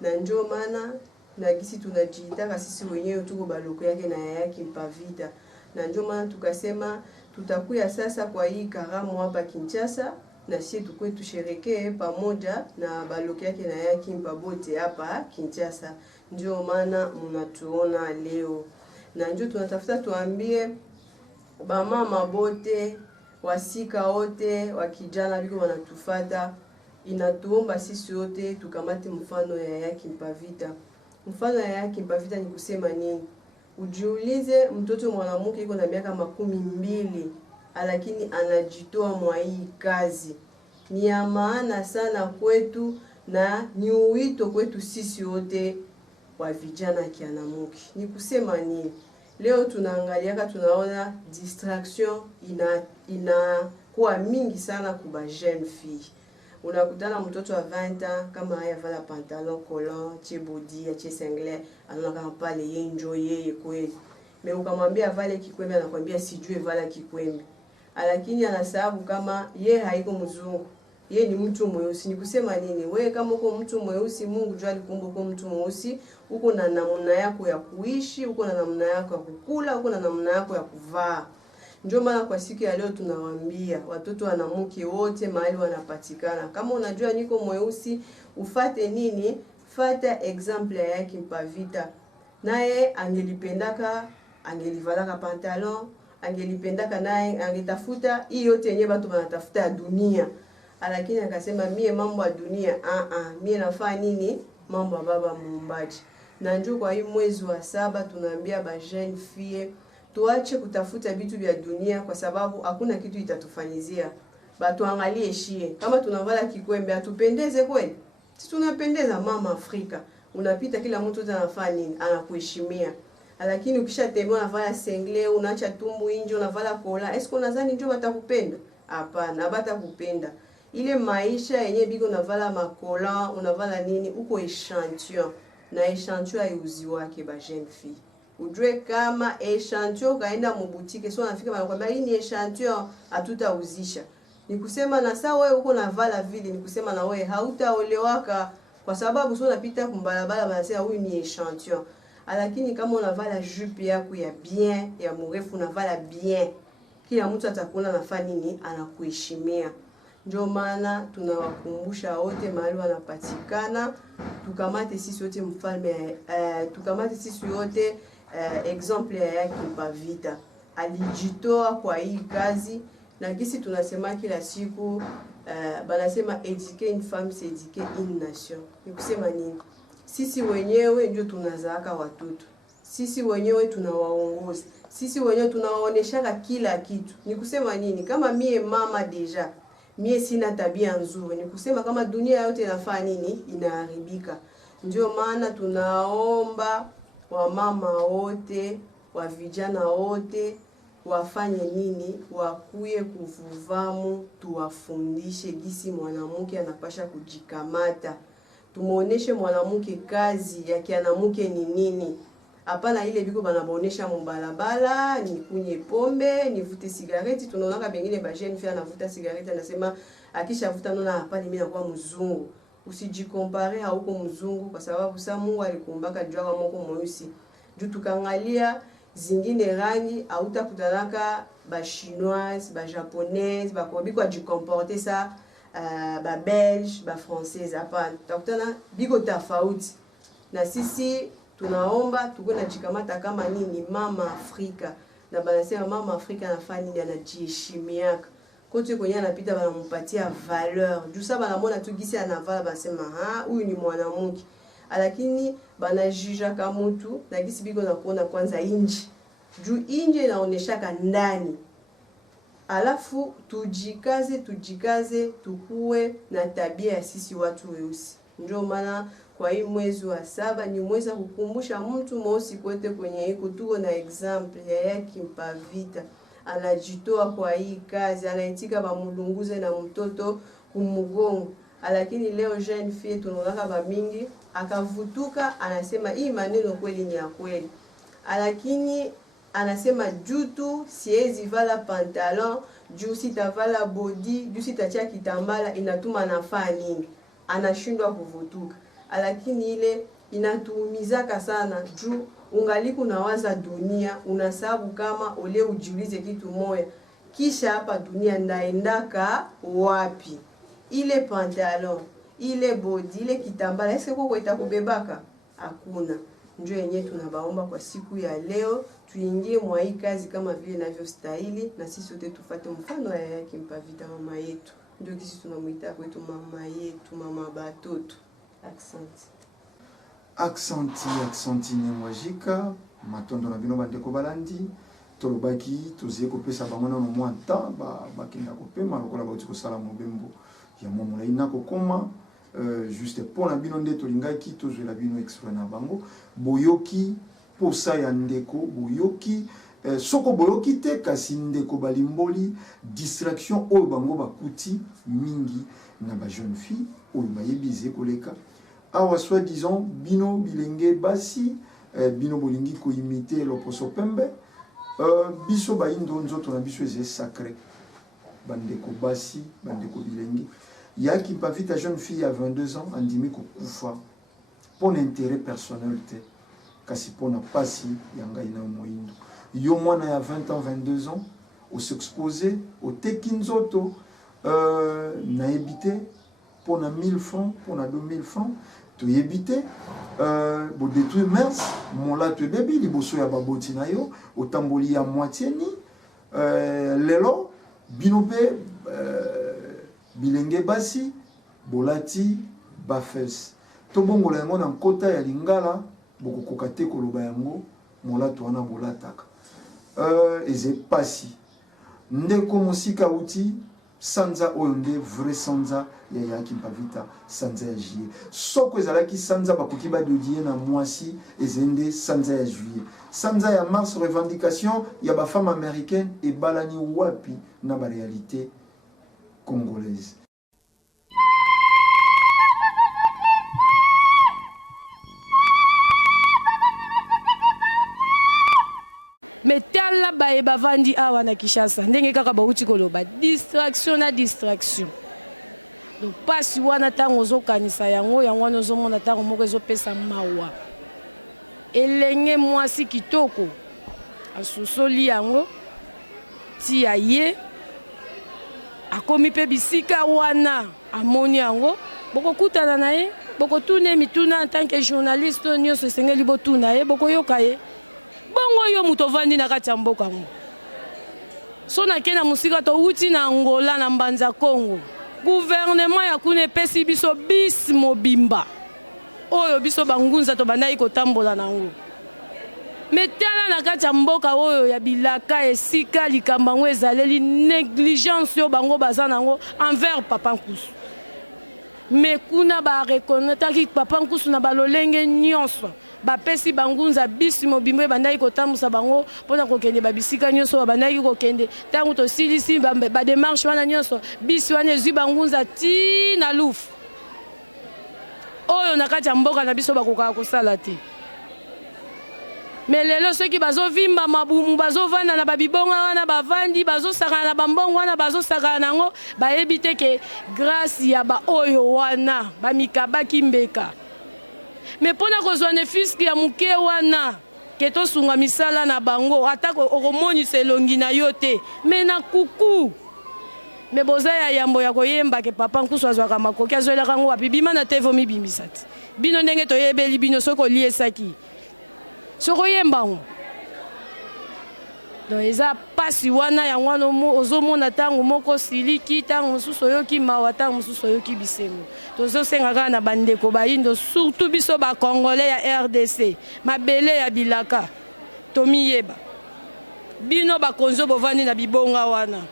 na njoo maana na kisi tunajiitaka sisi wenyewe tuko baloko yake na Yaya Kimpavita na njoo maana tukasema tutakuya sasa kwa hii karamu hapa Kinshasa na sisi tukue tusherekee pamoja na baloki yake na Yaya Kimpabote hapa Kinshasa. Ndio maana mnatuona leo. Na ndio tunatafuta tuambie bamama bote, wasika wote, wakijana biko wanatufuata, inatuomba sisi wote tukamate mfano ya Yaya Kimpavita. Mfano ya Yaya Kimpavita ni kusema nini? Ujiulize mtoto mwanamke yuko na miaka 12 lakini anajitoa mwa hii kazi. Ni ya maana sana kwetu na ni uwito kwetu sisi wote wa vijana kianamuki. Ni kusema nini? Leo tunaangaliaka tunaona distraction inakuwa mingi sana kwa jeune fille. Unakutana mtoto wa 20 kama haya vala pantalon collant, chebodi, ache singlet, anaona kama pale yeye enjoy yeye kweli. Mais ukamwambia vale kikwembe anakuambia sijui vala kikwembe. Lakini anasababu kama yeye haiko mzungu. Yeye ni mtu mweusi. Ni kusema nini? Wewe kama uko mtu mweusi, Mungu jua alikumba uko mtu mweusi, uko na namna yako ya kuishi, uko na namna yako ya kukula, uko na namna yako ya kuvaa. Ndio maana kwa siku ya leo tunawaambia watoto wanamke wote mahali wanapatikana, kama unajua niko mweusi, ufate nini? Fata example ya Yaya Kimpavita. Naye angelipendaka, angelivalaka pantalon, angelipendaka naye angetafuta hii yote yenyewe watu wanatafuta ya dunia. Lakini akasema mie mambo ya dunia mie nafaa nini? Mambo ya baba muumbaji. Na njoo kwa hii mwezi wa 7 tunaambia ba jeune fille tuache kutafuta vitu vya dunia kwa sababu hakuna kitu itatufanyizia. Tuangalie shie. Kama tunavala kikwembe atupendeze kweli? Sisi tunapendeza mama Afrika. Unapita kila mtu anafanya nini? Anakuheshimia. Lakini ukishatembea unavala sengle, unaacha tumbu nje, unavala kola, esko unadhani ndio watakupenda? Hapana, batakupenda. Ile maisha yenye biko unavala makola, unavala nini, uko echantillon. Na echantillon haiuzi wake ba jeune fille. Ujue kama echantillon kaenda mbutike, so anafika wanakuambia hii ni echantillon, hatutauzisha. Ni kusema na saa wewe uko navala vile, ni kusema na wewe hautaolewaka kwa sababu sio unapita kumbalabala wanasema huyu ni echantillon. Lakini kama unavala jupe yako ya bien, ya mrefu unavala bien, kila mtu atakuona nafanya nini, anakuheshimia. Ndio maana tunawakumbusha wote mahali wanapatikana, tukamate sisi wote mfalme, tukamate sisi wote example ya Yaya Kimpavita. Alijitoa kwa hii kazi na gisi tunasema kila siku banasema éduquer une femme c'est éduquer une nation. Ni kusema nini? Sisi wenyewe ndio tunazaaka watoto. Sisi wenyewe tunawaongoza. Sisi wenyewe tunawaoneshaka kila kitu. Ni kusema nini? Kama mie mama deja mie sina tabia nzuri. Ni kusema kama dunia yote inafanya nini? Inaharibika. Ndio maana tunaomba wamama wote, wa vijana wote wafanye nini? Wakuye kuvuvamu, tuwafundishe gisi mwanamke anapasha kujikamata. Tumuoneshe mwanamke kazi ya kianamuke ni nini. Hapana ile biko banabonesha mbalabala, ni kunye pombe, ni vute sigareti. Tunaona bengine ba jeune fille anavuta sigareti anasema akishavuta nona hapa mimi nakuwa mzungu. Usijikompare hauko mzungu kwa sababu sa Mungu alikumbaka jua kama mko mweusi. Juu tukangalia zingine rangi hautakutanaka ba chinoise, ba japonaise, ba biko ajikomporter ça ba belge, ba française hapana. Tutakutana biko tofauti. Na sisi tunaomba tuko na jikamata kama nini mama Afrika. Na banasema mama Afrika anafanya nini? Anajiheshimiaka. Kote kwenye anapita banampatia valeur. Juu sasa banamona tu gisi anavala basema huyu ni mwanamke. Lakini banajija kama mtu na gisi biko na kuona kwanza inji. Juu inje inaoneshaka ndani. Alafu tujikaze tukue na tabia ya sisi watu weusi. Ndio maana kwa hii mwezi wa 7 ni mwezi wa kukumbusha mtu mweusi kwetu kwenye iko tuko na example ya Yaki Mpavita. Anajitoa kwa hii kazi, anaitika bamulunguze na mtoto kumugongo. Lakini leo jeune fille tunaona ba mingi akavutuka anasema hii maneno kweli ni ya kweli. Lakini anasema jutu siezi vala pantalon, juu sitavala body, juu sitachia kitambala inatuma nafaa nini. Anashindwa kuvutuka. Lakini ile inatuumizaka sana juu ungali unawaza dunia, unasababu kama ule ujiulize kitu moja. Kisha hapa dunia ndaendaka wapi? Ile pantalon, ile body, ile kitambala, eske kwa itakubebaka? Hakuna. Ndio yenyewe tunabaomba kwa siku ya leo, tuingie mwa hii kazi kama vile inavyostahili na sisi wote tufuate mfano wa Yaki Mpavita mama yetu. Ndio kisi tunamuita kwetu mama yetu, mama batoto. Accenti Nemwajika, matondo na bino bandeko balandi, tolobaki tozie kopesa bamona no mwa temps bakenda kopema lokola bauti kosala mobembo ya momula ina kokoma juste pona bino nde tolingaki tozwela bino extrait na bango boyoki posa ya ndeko boyoki soko boyoki te kasi ndeko balimboli distraction oyo bango bakuti mingi na ba jeune fille oyo bayebize koleka awa soi-disant bino bilenge basi bino bolingi ko imiter loposo pembe biso baindo nzoto na biso eze sacré bandeko basi bandeko bilenge Yaki Mpavita jeune fille à 22 ans andimi ko kufa pour intérêt personnel te kasi pona pasi yanga ina moindo yo mwana ya 20 ans 22 ans au s'exposer au tekinzoto na ebité pona 1000 francs pona 2000 francs tu éviter bo détruire mers mon la tu bébé liboso ya baboti na yo otamboli ya moitié ni lelo binope bilenge basi bolati bafes to bongola yango na nkota ya lingala bokokoka te koloba yango molatu wana bolataka eze pasi ndeko mosika uti sanza oyo nde vrai sanza ya Yaki Mpavita sanza ya juillet soko ezalaki sanza bakoki badodie na mwasi ezende sanza ya juillet sanza ya mars revendication ya bafemme américaine ebalani wapi na baréalité congolaise. Metala bae bavandi awa na Kinshasa ndenge kaka bauti koloba distraction na distraction. Donc pasi wana tango ozokanisa yango wana ozomona tango moko ezopesa mawa. Elenge mwasi kitoko asusoli yango ti aye akomi pe bisika wana amoni yango bokokutana na ye bokotune mituna en tant que journaliste nyonso esengeli botuna ye bokoyoka ye bongo yo muto vandi na kati ya mboka ngo so na kena musika to uti na Angola na mbanza Congo gouvernement ya kuna epesi biso bis mobimba oyo biso bangunza to bandai kotambola nango metala na kati ya mboka oyo ya bilaka esika likambo yango ezaleli négligence yo bango baza nango envers Papa Nkusu. Me kuna barekonnaîtaki Papa Nkusu na balolenge nyonso bapesi bangunza bisi mobimbo bandaki kotambusa bango mpona kokende babisika nyonso bandaki kokende ntango tosilisi bademarshe wana nyonso bisi wana ezwi bangunza ti na lufu oyo na kati ya mboka na biso bakokaka kosala te. Me lelo soki bazovimba mabumu bazovanda na babibonga wana bavandi bazosakana na bambongo wana bazosakana nango bayebi te ke grâce ya baoyo wana bamikabaki mbeka. Me mpona kozwa ne fiski ya moke wana ke tosunga misala na bango atako okomonisa elongi na yo te me na kuku. Me boza ya yambo ya koyemba ke Papa Nkusu azwaka makoki azwelaka yango wapi bima na te vomi bimisa te bino ndenge toyebeli bino soki oliesaki soki oyemba yango. Donc eza pasi wana yango wana ozomona ntango moko siliki ntango mosusu oyoki mawa ntango mosusu oyoki bisengo. Tozosenga kaka na bandeko bayindo surtout biso bakongolais ya RDC mabele ya bilaka tomiyeba bino bakonzo bovandi na bibonga wana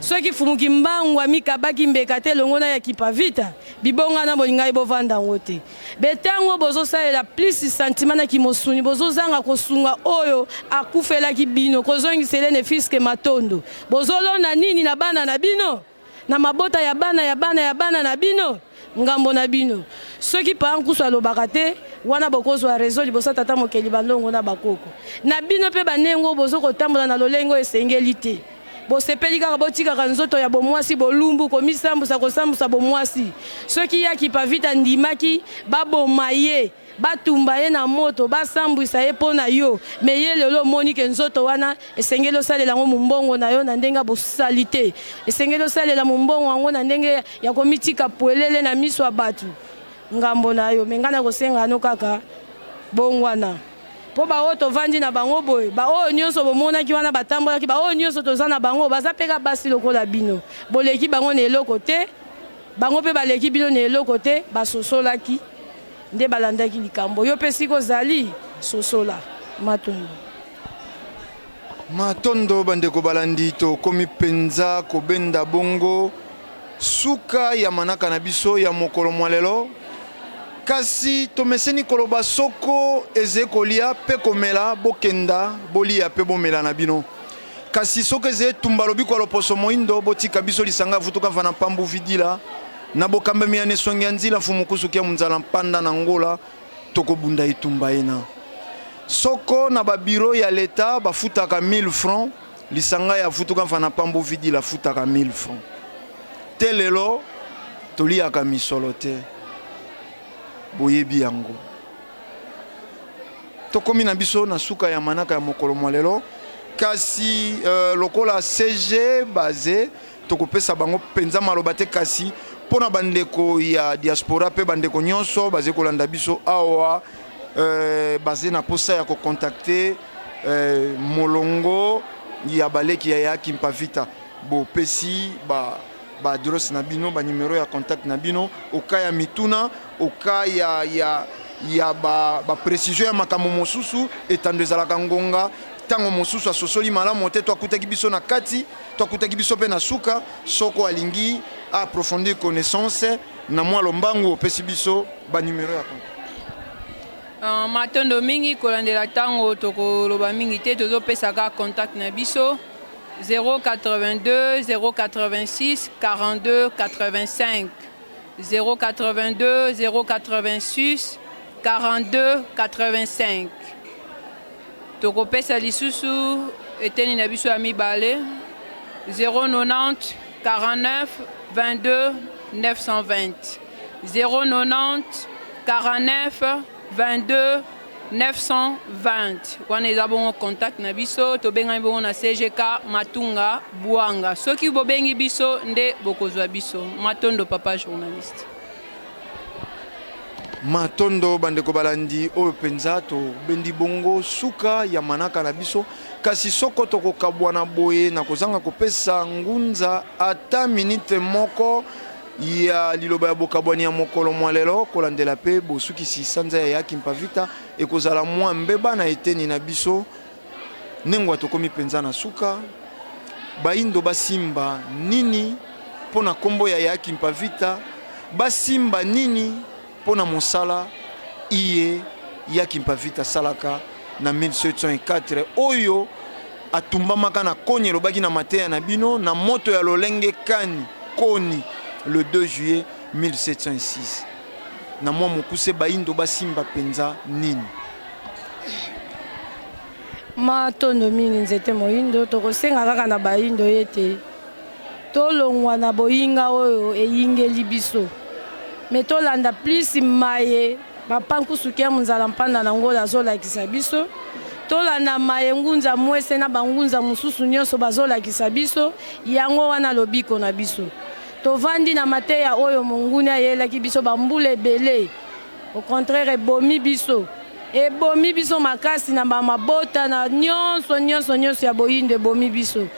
soki fumuki mbangwa mikabaki mbeka te longo na ya kipavita bibonga na bolingai bovanda yango te betango bozosalela plus sentiment na kimosuni bozozanga kosunga oyo akufelaki bino kozongisele ne fiske matondo bozolonda nini na bana na bino na mabota ya bana na bino ngambo na bino soki Papa Nkusu alobaka te wana bokozwa réseau liboso tata mokeli bandongo na bakoko na bino pe banengo bozokotambola na lolengo esengeli te. Bosepeli kaka botikaka nzoto ya bomwasi bolumbu komisambusa kosambusa bomwasi soki yaki pavita ndimaki baboma ye batumba ye na moto basambwisa ye mpo na yo me ye lelo omoni ke nzoto wana esengeli osalela yango mombongo na yo na ndenge bosali te esengeli osalela mombongo yango na ndenge ya komitika pwelele na miso ya bato ngambo na yo me ngai na kosenga ano kaka bongwana po baoyo tovandi na bango boye baoyo nyonso bomonaki wana batambolaki baoyo nyonso toza na bango baza peka basi lokola bino boleki bango na eloko te bango mpe baleki bino na eloko te basosolaki nde balandaki likambo yo mpe siko ozali sosola matondo bandeko balandi tokomi mpenza kobenda bongo suka ya manaka na biso ya mokolo mwa lelo kasi tomeseni koloba soko eze kolia pe komela bokenda bolia pe bomela na bino kasi soko eze tumbalobi kwa loposo moindo botika biso lisanga futuka fana pambu vidila na bokambe miane songi nzila fumukusu kia munzala mpanda na ngola tokobunda itumba ena soko na babiro ya leta bafutaka 1000 francs lisanga ya futuka fana pambu vidila futaka 1000 francs telelo toliaka misolo te boyebi yango tokomi na biso na suka ya manaka ya mokolo mwa lelo kasi lokola CG base tokopesa bango penza maloba te kasi pona bandeko ya diaspora pe bandeko nyonso baze kolanda biso awa base na posa ya kokontakte molongo ya baleki ya yaki mpavita bo pesi ba adresse na bino ba numero ya contact na bino oka ya mituna oka ya ba précision ya makambo mosusu etando ezalaka ngonga tango mosusu asosoli malamu te twakutaki biso na kati twakutaki biso pe na suka soko alingi approfondir connaissance na mwa lombangu opesi biso ba numero ya contact matondo mingi kolandela tango tokoloba mingi te tozopesaka contact na biso 082 086 42 85 082 086 42 85 tokopesa lisusu eteni na biso ya mibale 090 49 22 920 090 49 22 920 wana eza bongo contact na biso tobengami bongo na CGK Matunga Bwanga soki bobengi biso nde bokozwa biso matondo papa journaliste matondo bandeko balandi oyo penza to bendi bongo suka ya manaka na biso kasi soko tokokabwana boye na kozanga kopesa ngunza ata minute moko ya liloba ya bokabwani ya mokolo mwa lelo kolandela pe bosukisi sanza ya yaki mpavita ekozala mwa mbeba na eteni na biso nengwa tokomi penza na suka baindo basimba nini pona kombo ya yaki mpavita basimba nini pona mosala iye yaki mpavita salaka na 1704 oyo atumbamaka na koni elobaki na mateya na bino na moto ya lolenge kani koni le 2 juillet 1706 na mwa mokuse baindo basimba penza nini matondo mingi nzete moyindo tokosenga kaka na baindo ete tolongwa na boyinga oyo eyingeli biso me tolanda plus maye bapankusuki ya munzala mpanda na ngola azolakisa biso tolanda maye ngunza mwese na bangunza mosusu nyonso bazolakisa biso yango wana lobiko na biso tovandi na mateya oyo monguni ayelaki biso bambula ebele au contraire ebomi biso makasi na bamabota na nyonso ya boyindo ebomi biso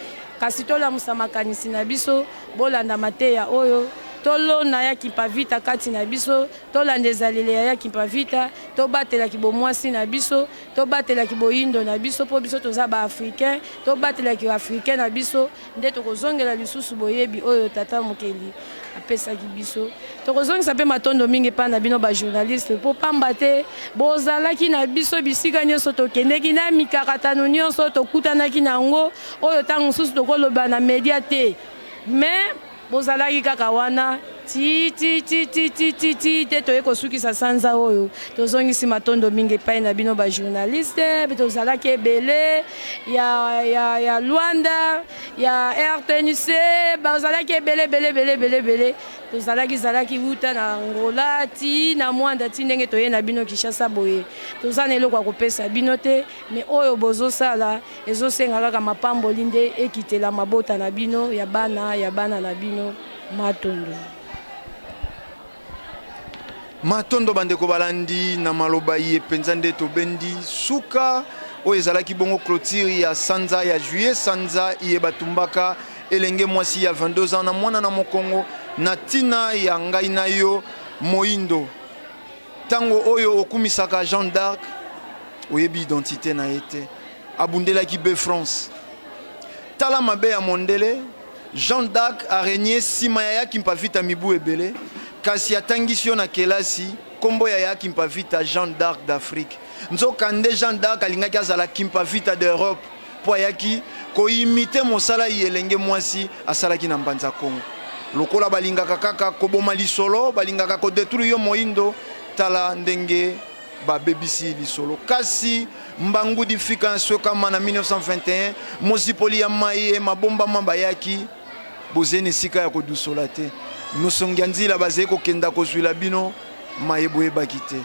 kasi tolamusa makanisi na biso bolanda mateya oyo tolona yaki mpavita kati na biso tolanda ezaleli ya yaki mpavita tobatelaki bomwasi na biso tobatelaki boyindo na biso mpo biso toza baafrikain tobatelaki baafrikain na biso nde tokozongela lisusu boyebi oyo tata mokeli apesaki biso tokozongisa mpe matondo mingi epai na bino bajournaliste mpo pamba te bozalaki na biso bisika nyonso tokendeki na mikakatano nyonso tokutanaki na yango oyo ntango mosusu tokoloba na media te mais bozalaki kaka wana ti te toye kosukisa sanza oyo tozongisi matondo mingi epai na bino bajournaliste tozalaki ebele ya Luanda ya RTNC bazalaki ebele tozalaki wuta na Angola ti na Mwanda ti ndenge toye na bino Kinshasa boye toza na eloko ya kopesa bino te me oyo bozosala ezosenga kaka mapamboli nde ekitela mabota na bino ya bana na bino matondo bandeko balandi na maloba ye penza nde tobendi suka oyo ezalaki bongo clôture ya sanza ya juillet sanza iye batumbaka elenge mwasi ya 22 ans na mwana na mokongo na tina ya ngai na yo moyindo tango oyo okumisaka Jean d'Arc oyebi identité na ye te abundelaki be France tala mabe ya mondele Jean d'Arc a régné sima ya yaki mpavita mibu ebele kasi atangisi yo na kelasi kombo ya yaki mpavita Jean d'Arc d'Afrique nzoka nde Jean d'Arc alingaki azala kimpavita d'Europe po ayaki koimite mosala yelenge mwasi asalaki na mbanza Kongo lokola balingaka kaka koboma lisolo balingaka kodetruire yo moyindo tala ndenge babebisi lisolo kasi mbangu difika kama na 1921 mosipoli ya maye mabomba mamba yaki bozeni sika ya kodusola te nosongia nzila bazali kokenda kozwila bino mayebo ebaki te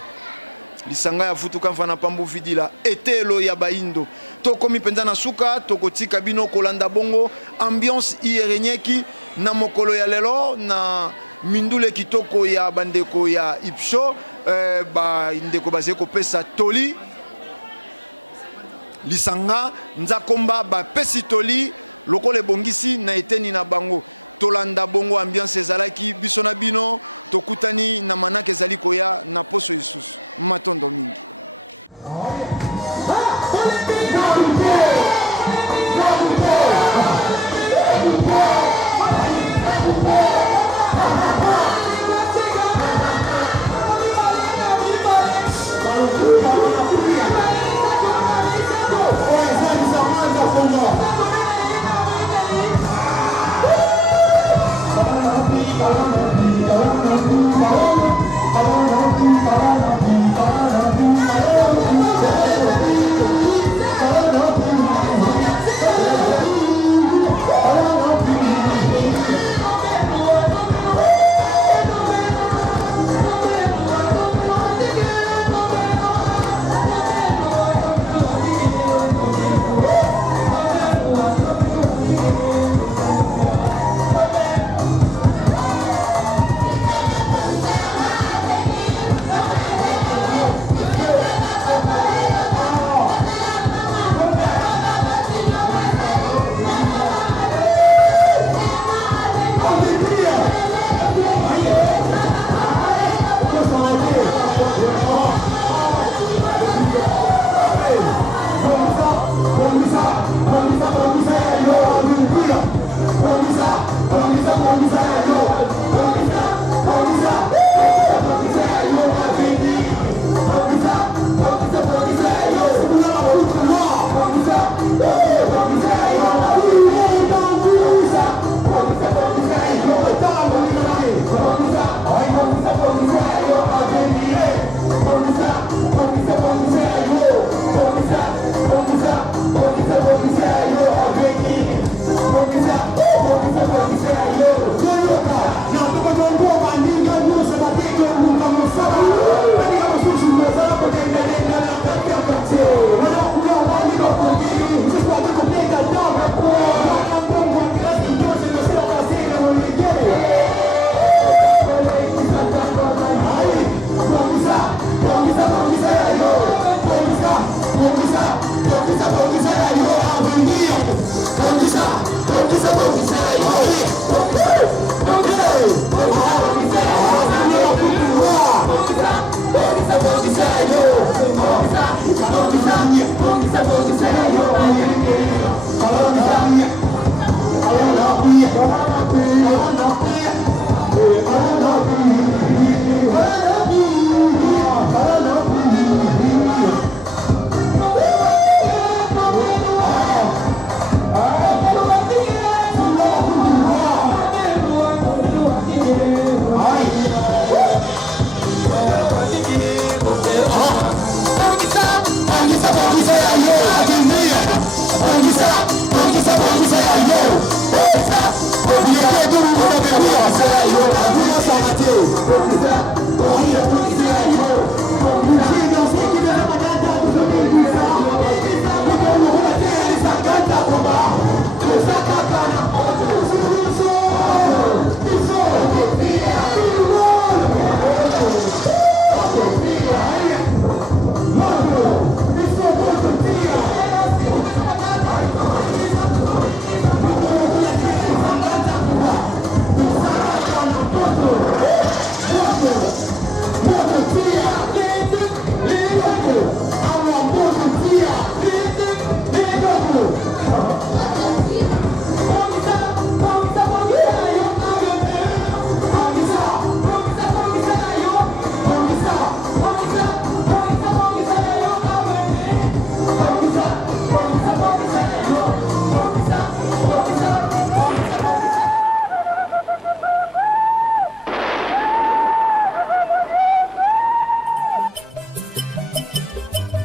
lisanga ya futuka mfana pambu vidila etelo ya baindo tokomi penza na suka tokotika bino kolanda bongo ambiance iyerenyeki na mokolo ya lelo na mindule kitoko ya bandeko ya Ipsho ba ndeko bazali kopesa toli lisanga nzakomba ba pesi toli lokole bongisi na eteni na bango tolanda bongo ambiance ezalaki biso na bino tokutani na manaka ezali koya na poso lisusu matondo mingi Bye.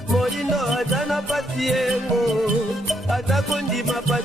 Moino atana patiengo, atakundi mapa